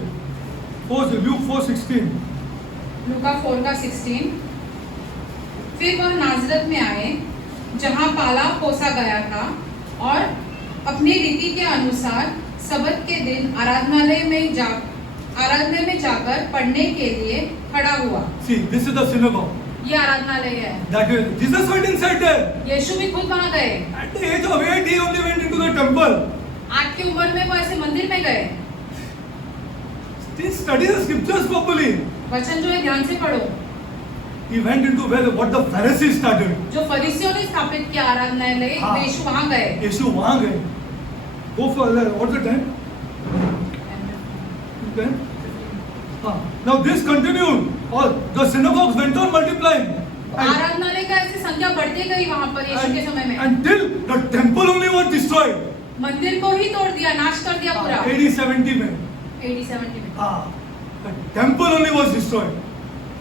Luke 4:16. लूका 4:16. फिर वह नाजरत में आए जहाँ पाला पोसा गया था और अपनी रीति के अनुसार सबत के दिन आराधनालय में जाकर पढ़ने के लिए खड़ा हुआ. See, this is the synagogue. ये आराधनालय है. That is, Jesus went inside there. यीशु भी खुद वहाँ गए. At the age of 8, he only went into the temple. 8 की उम्र में वो ऐसे मंदिर में गए. Please study the scriptures properly. वचन जो है ध्यान से पढ़ो. He went into what the Pharisees started. जो फरीसियों ने स्थापित किया आराधनालय, हाँ. यीशु वहाँ गए. यीशु वहाँ गए. Go for what's the time? Okay. Now this continued. All the synagogues went on multiplying. आराधनालय का ऐसे संख्या बढ़ती गई वहाँ पर यीशु के समय में. Until the temple only was destroyed. मंदिर को ही तोड़ दिया, नाश कर दिया पूरा. AD 70 में. AD 70 में. The temple only was destroyed.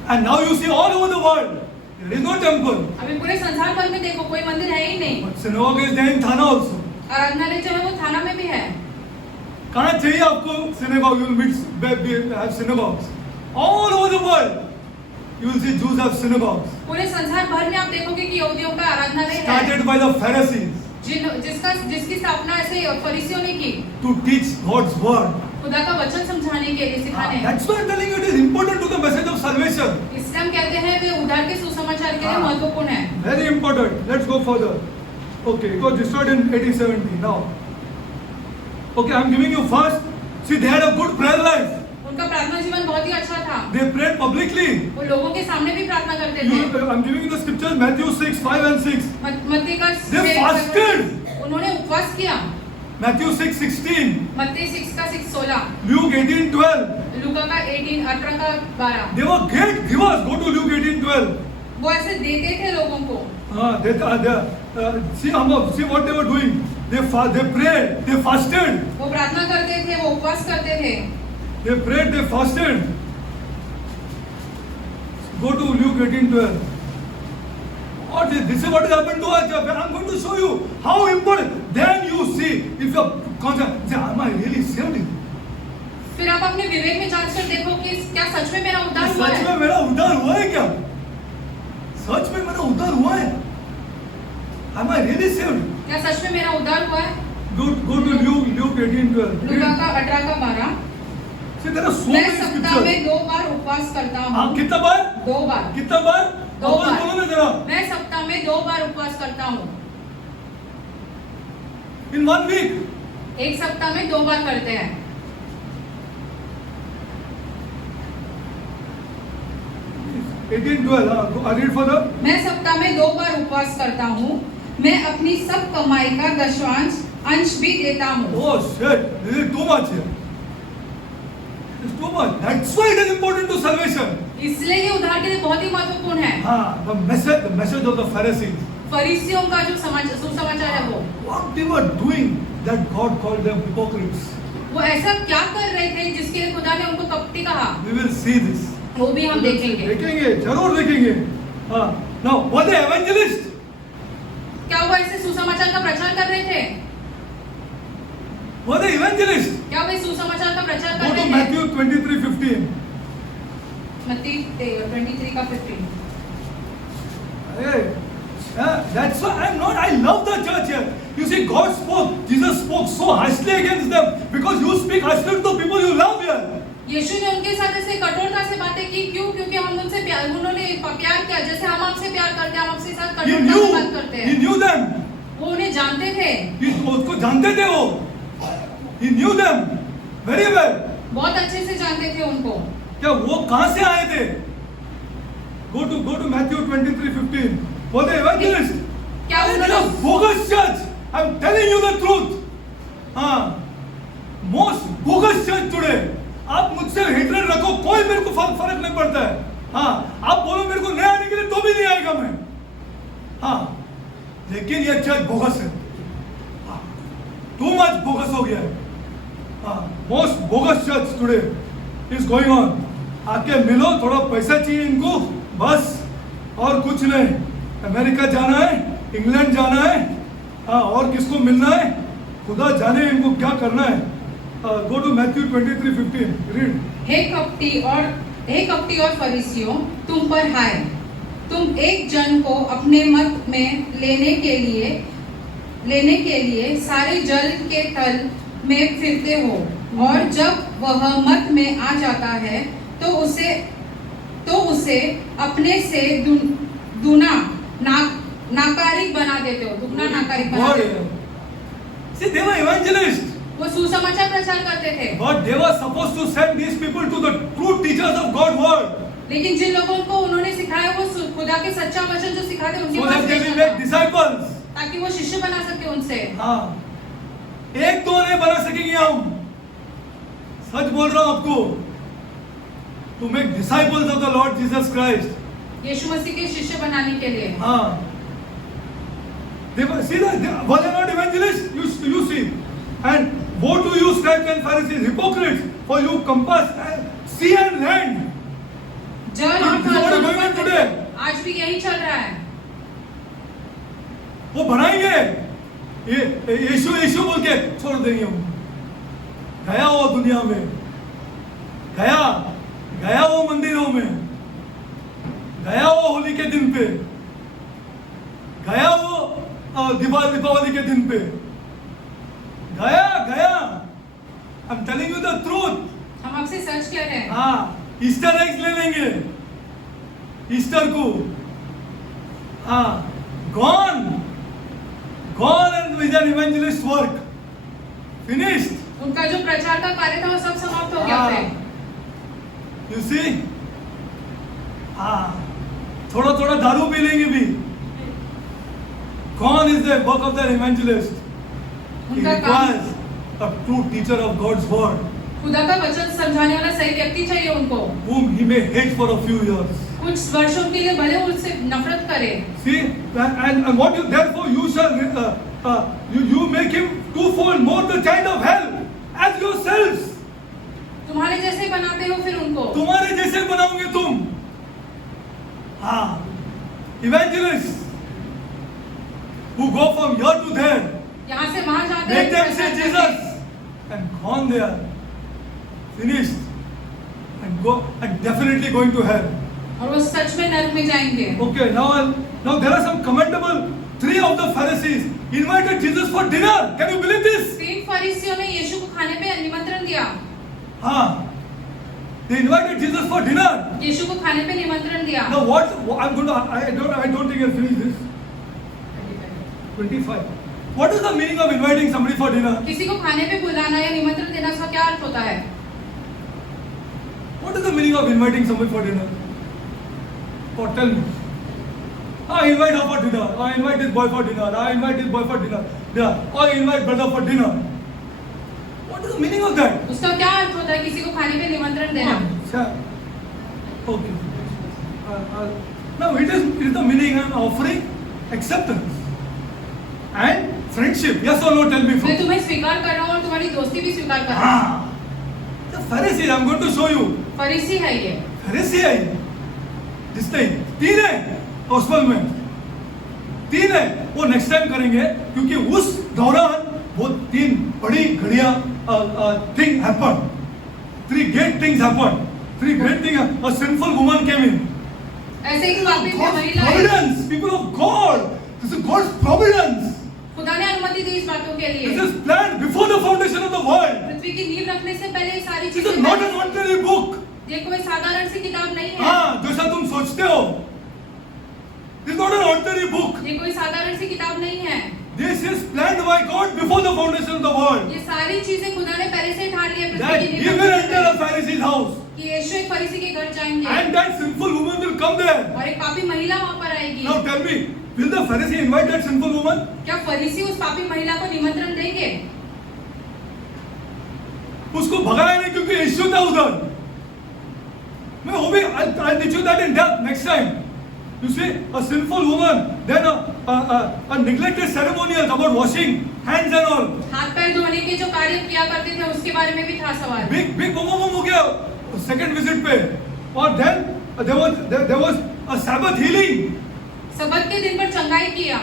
And now you see all over the world, there is no temple. अभी पूरे संसार भर में देखो कोई मंदिर है ही नहीं. But synagogue is there in Thana also. आराधनालय जो है वो थाना में भी है. कहाँ चाहिए आपको synagogue? You will have synagogues all over the world. You will see Jews have synagogues. पूरे संसार भर में आप देखोगे कि यहूदियों का आराधनालय है. Started by the Pharisees. जिसकी स्थापना ऐसे फरीसियों ने की. To teach God's word. खुदा का वचन समझाने के लिए, सिखाने. That's why I'm telling you it is important to the message of salvation. इसलिए हम कहते हैं वे उद्धार के सुसमाचार के लिए महत्वपूर्ण है. Very important. Let's go further. Okay, it was destroyed in 1870. Now, okay, I'm giving you first. See, they had a good prayer life. उनका प्रार्थना जीवन बहुत ही अच्छा था. They prayed publicly. वो लोगों के सामने भी प्रार्थना करते थे. I'm giving you the scriptures, Matthew 6:5 and 6. मत्ती का They fasted. उन्होंने उपवास किया. Matthew 6:16. मत्ती 6 का 16. Luke 18:12. लूका का 18 का 12. They were great givers. Go to Luke 18:12. वो ऐसे देते थे लोगों को. see what they were doing. They prayed, they fasted. वो प्रार्थना करते थे, वो उपवास करते थे. They prayed, they fasted. Go to Luke 18:12. This is what has happened to us. I'm going to show you how important. Then you see if you're conscious. Say, am I really saved? फिर आप अपने विवेक में जांच कर देखो कि क्या सच में मेरा उद्धार हुआ सच में है. मेरा उद्धार हुआ है क्या? सच में मेरा उद्धार हुआ है? Am I really saved? क्या सच में मेरा उद्धार हुआ है? Go to Luke 18:12. लूका का 18:12. See, there are so मैं many सप्ताह में scriptures. 2 बार उपवास करता हाँ, हूँ. कितना बार? 2 बार. कितना बार? 2 बार. बोलो ना जरा. मैं सप्ताह में 2 बार उपवास करता हूँ. In 1 week. एक सप्ताह में 2 बार करते हैं. I read further. मैं सप्ताह में 2 बार उपवास करता हूँ. मैं अपनी सब कमाई का दशवांश अंश भी देता हूँ. Oh shit, this is too much here. It's too much. That's why it is important to salvation. इसलिए ये उद्धार के लिए बहुत ही महत्वपूर्ण है. हाँ, the message of the Pharisees. फरीसियों का जो सुसमाचार है वो. What they were doing that God called them hypocrites. वो ऐसा क्या कर रहे थे जिसके लिए खुदा ने उनको कपटी कहा. We will see this. वो भी हम देखेंगे. देखेंगे, जरूर देखेंगे. हाँ, now were they evangelists? क्या वो ऐसे सुसमाचार का प्रचार कर रहे थे? Were they evangelists? क्या वे सुसमाचार का प्रचार Go कर to रहे थे? Matthew 23:15. मत्ती 23 का 15. Hey, that's why I love the church here. You see, God spoke, Jesus spoke so harshly against them because you speak harshly to the people you love here. यीशु ने उनके साथ ऐसे कठोरता से बातें की. क्यों? क्योंकि हम उनसे उन्होंने प्यार किया. जैसे हम आपसे प्यार करते हैं, हम आपसे साथ He कठोरता से बात करते he हैं. knew them. वो उन्हें जानते थे. उसको जानते थे वो. He knew them very well. बहुत अच्छे से जानते थे उनको. क्या वो कहाँ से आए थे? Go to Matthew 23:15. Were they evangelists? क्या It is उन्होंने a bogus church. I'm telling you the truth. हाँ, most bogus church today. आप मुझसे हेटरेट रखो, कोई मेरे को फर्क नहीं पड़ता है. हाँ, आप बोलो मेरे को नहीं आने के लिए तो भी नहीं आएगा मैं. हाँ, लेकिन ये चर्च बोगस है. Too much बोगस हो गया है. हाँ, most bogus church today is going on. आके मिलो, थोड़ा पैसा चाहिए इनको, बस और कुछ नहीं. अमेरिका जाना है, इंग्लैंड जाना है, हाँ, और किसको मिलना है, खुदा जाने इनको क्या करना है. Go to Matthew 23:15. Read. हे कपटी और फरीसियों, तुम पर हाय. तुम एक जन को अपने मत में लेने के लिए सारे जल के तल में फिरते हो, और जब वह मत में आ जाता है तो उसे अपने से दुना नाकारिक बना देते हो. दुगना नाकारिक बना देते हो. See, they were evangelists. वो सुसमाचार प्रचार करते थे. But they were supposed to send these people to the true teachers of God's word. लेकिन जिन लोगों को उन्होंने सिखाया वो खुदा के सच्चा वचन जो सिखाते उनके So पास that they भेजना will make था, disciples. ताकि वो शिष्य बना सके उनसे. हाँ, एक दो नहीं बना सकेंगे हम. सच बोल रहा हूँ आपको. To make disciples of the Lord Jesus Christ. यीशु मसीह के शिष्य बनाने के लिए. हाँ. They were, see that, were they not evangelists? You see. And woe to you, scribes and Pharisees, hypocrites, for you compass sea and land. जल और This is what is going on today. आज भी यही चल रहा है. वो बनाएंगे, यीशु बोल के छोड़ देंगे हम. गया वो दुनिया में, गया वो मंदिरों में, गया वो होली के दिन पे, गया वो दीपावली के दिन पे, गया. I'm telling you the truth. हम आपसे सच कह रहे हैं. हाँ, ईस्टर एग्स ले लेंगे, ईस्टर को. हाँ, gone and with an evangelist work finished. उनका जो प्रचार का कार्य था वो सब समाप्त हो गया है. You see? हाँ, थोड़ा दारू पी लेंगे भी. Gone is the work of the evangelist. He उनका काम requires a true teacher of God's word, खुदा का वचन समझाने वाला सही व्यक्ति चाहिए उनको. whom he may hate for a few years. कुछ वर्षों के लिए भले उससे नफरत करे, See, and what you therefore you shall you make him twofold more the child of hell as yourselves. तुम्हारे जैसे बनाते हो फिर उनको, तुम्हारे जैसे बनाओगे तुम. हाँ, evangelists who go from here to there, यहाँ से वहां जाते make them हैं, say Jesus, and gone there, finished, and go and definitely going to hell. और वो सच में नरक में जाएंगे. Okay, now there are some commendable. 3 of the Pharisees invited Jesus for dinner. Can you believe this? 3 फरीसियों ने यीशु को खाने पे निमंत्रण दिया. हाँ, they invited Jesus for dinner. यीशु को खाने पे निमंत्रण दिया. Now what I'm going to I don't think I'll finish this. 25. What is the meaning of inviting somebody for dinner? किसी को खाने पे बुलाना या निमंत्रण देना इसका क्या अर्थ होता है? What is the meaning of inviting somebody for dinner? Or tell me. I invite her for dinner. I invite this boy for dinner. I invite this boy for dinner. Yeah. Or I invite brother for dinner. What is the meaning of that? उसका क्या अर्थ होता है किसी को खाने पे निमंत्रण देना? Okay. Now it is the meaning of offering acceptance and friendship. Yes or no? Tell me मैं first. तुम्हें स्वीकार कर रहा हूँ और तुम्हारी दोस्ती भी स्वीकार कर रहा हूँ. Ah, the Pharisee. I'm going to show you. फरीसी है ये. Pharisee है ये. This thing. 3 है gospel में. 3 है. वो next time करेंगे क्योंकि उस दौरान वो 3 बड़ी घड़ियाँ thing happened. 3 great things happened. 3 great things. A sinful woman came in. ऐसे ही पापी में God's महिला है. providence, people of God. This is God's providence. खुदा ने अनुमति दी इस बातों के लिए. This is planned before the foundation of the world. पृथ्वी की नींव रखने से पहले ये सारी This is चीजें. not an ordinary book. ये कोई साधारण सी किताब नहीं है. हाँ, जैसा तुम सोचते हो. This is not an ordinary book. ये कोई साधारण सी किताब नहीं है. This is planned by God before the foundation of the world. ये सारी चीजें खुदा ने पहले से ठान ली है That पृथ्वी की he नींव will रखने से enter a पहले. Pharisee's house, कि यीशु एक फरीसी के घर जाएंगे and that sinful woman will come there. और एक पापी महिला वहां पर आएगी. Now tell me, will the Pharisee invite that sinful woman? क्या फरीसी उस पापी महिला को निमंत्रण देंगे? उसको भगाया नहीं क्योंकि यीशु था उधर. मैं वो भी I'll teach you that in depth next time. You see, a sinful woman, then a neglected ceremonial about washing hands and all. हाथ पैर धोने के जो कार्य किया करते थे उसके बारे में भी था सवाल. Big boom हो गया second visit पे. और then there was a Sabbath healing सबत के दिन पर चंगाई किया.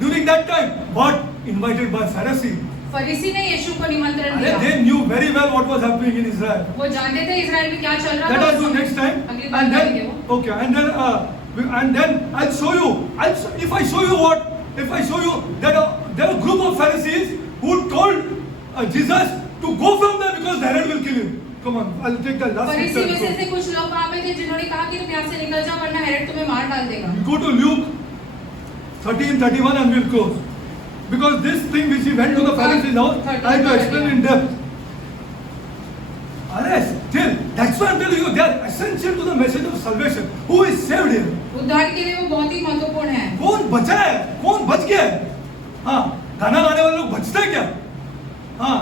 during that time, but invited by Pharisee. फरीसी ने यीशु को निमंत्रण And दिया. they knew very well what was happening in Israel. वो जानते थे इजराइल में क्या चल रहा That था. I'll do next time. अगली बार And करेंगे then, वो. okay, and then I'll show you. If I show you what, if I show you that there are a group of Pharisees who told Jesus to go from there because Herod will kill him. Come on, I'll take the last फरीसी में picture. से कुछ लोग वहां पे थे जिन्होंने कहा कि तुम यहाँ से निकल जाओ वरना हेरोद तुम्हें मार डाल देगा. We go to Luke 13:31 and we'll close. Because this thing which he went to the Pharisees' house, I have to explain in depth. Still, that's why I'm telling you, they are essential to the message of salvation. Who is saved here? उद्धार के लिए वो बहुत ही महत्वपूर्ण है. कौन बचा है? कौन बच गया है? हाँ, गाना गाने वाले लोग बचते हैं क्या? हाँ,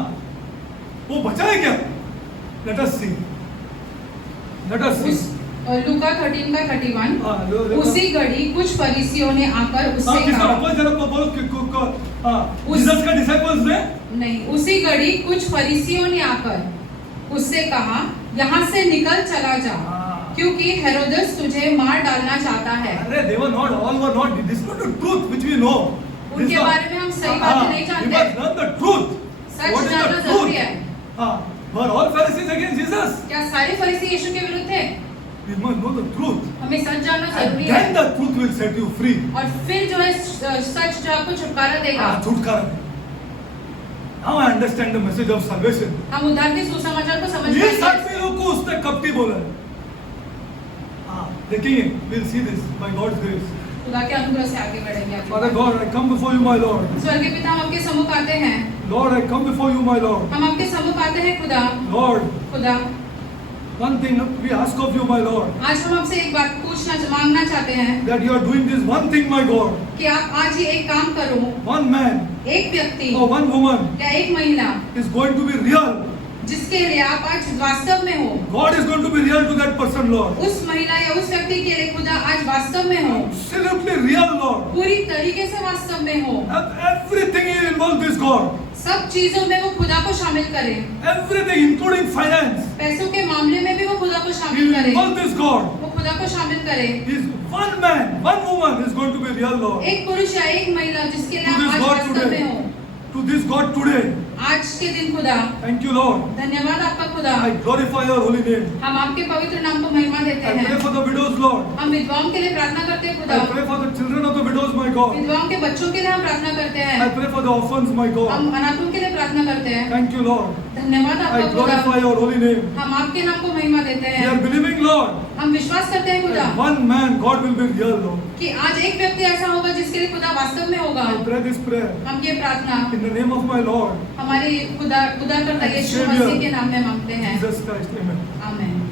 वो बचा है क्या? Let us see. Let us see. लूका 13 का 31. हाँ, लो- उसी घड़ी कुछ फरीसियों ने आकर उससे हाँ, किसका कहा. वापस जरा बोलो जीसस का डिसाइपल्स ने नहीं, उसी घड़ी कुछ फरीसियों ने आकर उससे कहा यहाँ से निकल चला जा हाँ। क्योंकि हेरोदेस तुझे मार डालना चाहता है. अरे they were not, all were not. This is not the truth which we know. उनके बारे में हम सही बातें नहीं We जानते. must learn the truth. Such What is जानना the जरूरी truth? है. हाँ, were all Pharisees against Jesus? क्या सारे फरीसी यीशु के विरुद्ध थे? We must know the truth. हमें सच जानना And जरूरी then है. the truth will set you free. और फिर जो है सच जो आपको छुटकारा देगा. हाँ, छुटकारा. Now I understand the message of salvation. हम उद्धार के सुसमाचार को समझ ये पाएंगे. साथी लोग को उसने कपटी बोला है. हाँ, देखेंगे. We'll see this by God's grace. खुदा के अनुग्रह से आगे बढ़ेंगे आप. Father God, I come before you, my Lord. स्वर्गीय पिता हम आपके सम्मुख आते हैं. Lord, I come before you, my Lord. हम आपके सम्मुख आते हैं खुदा. Lord, खुदा one thing we ask of you, my Lord, आज हम आपसे एक बात मांगना चाहते हैं that you are doing this one thing, my God. कि आप आज ये एक काम करो. One man एक व्यक्ति or one woman या एक महिला is going to be real जिसके लिए आप आज वास्तव में हो, God is going to be real to that person, Lord. उस महिला या उस व्यक्ति के लिए खुदा आज वास्तव में हो, Absolutely real, Lord. पूरी तरीके से वास्तव में हो। Everything is involved is God. सब चीजों में वो खुदा को शामिल करे, Everything, including finance. पैसों के मामले में भी वो खुदा को He शामिल करे, involved is God. वो खुदा को शामिल करे। Is one man, one woman is going to be real, Lord. एक पुरुष या एक महिला जिसके लिए To आप this आज God वास्तव में today. हो, To this God today. आज के दिन खुदा, Thank you, Lord. धन्यवाद आपका खुदा। I glorify your holy name. हम आपके पवित्र नाम को महिमा देते I pray हैं। for the widows, Lord. हम विधवाओं के लिए प्रार्थना करते हैं I खुदा, pray for the children of the widows, my God. विधवाओं के बच्चों के लिए हम प्रार्थना करते I हैं, pray for the orphans, my God. हम अनाथों के लिए प्रार्थना करते हैं। Thank you, Lord. धन्यवाद I आपका खुदा, glorify your holy name. हम आपके नाम को महिमा देते We are हैं। believing, Lord, हम विश्वास करते हैं खुदा that one man, God will be real, Lord. कि आज एक व्यक्ति ऐसा होगा जिसके लिए खुदा वास्तव में होगा। I pray this prayer हम ये प्रार्थना in the name of my Lord, हमारे खुदा करता यीशु मसीह के नाम में मांगते हैं। Jesus Christ. Amen. आमीन।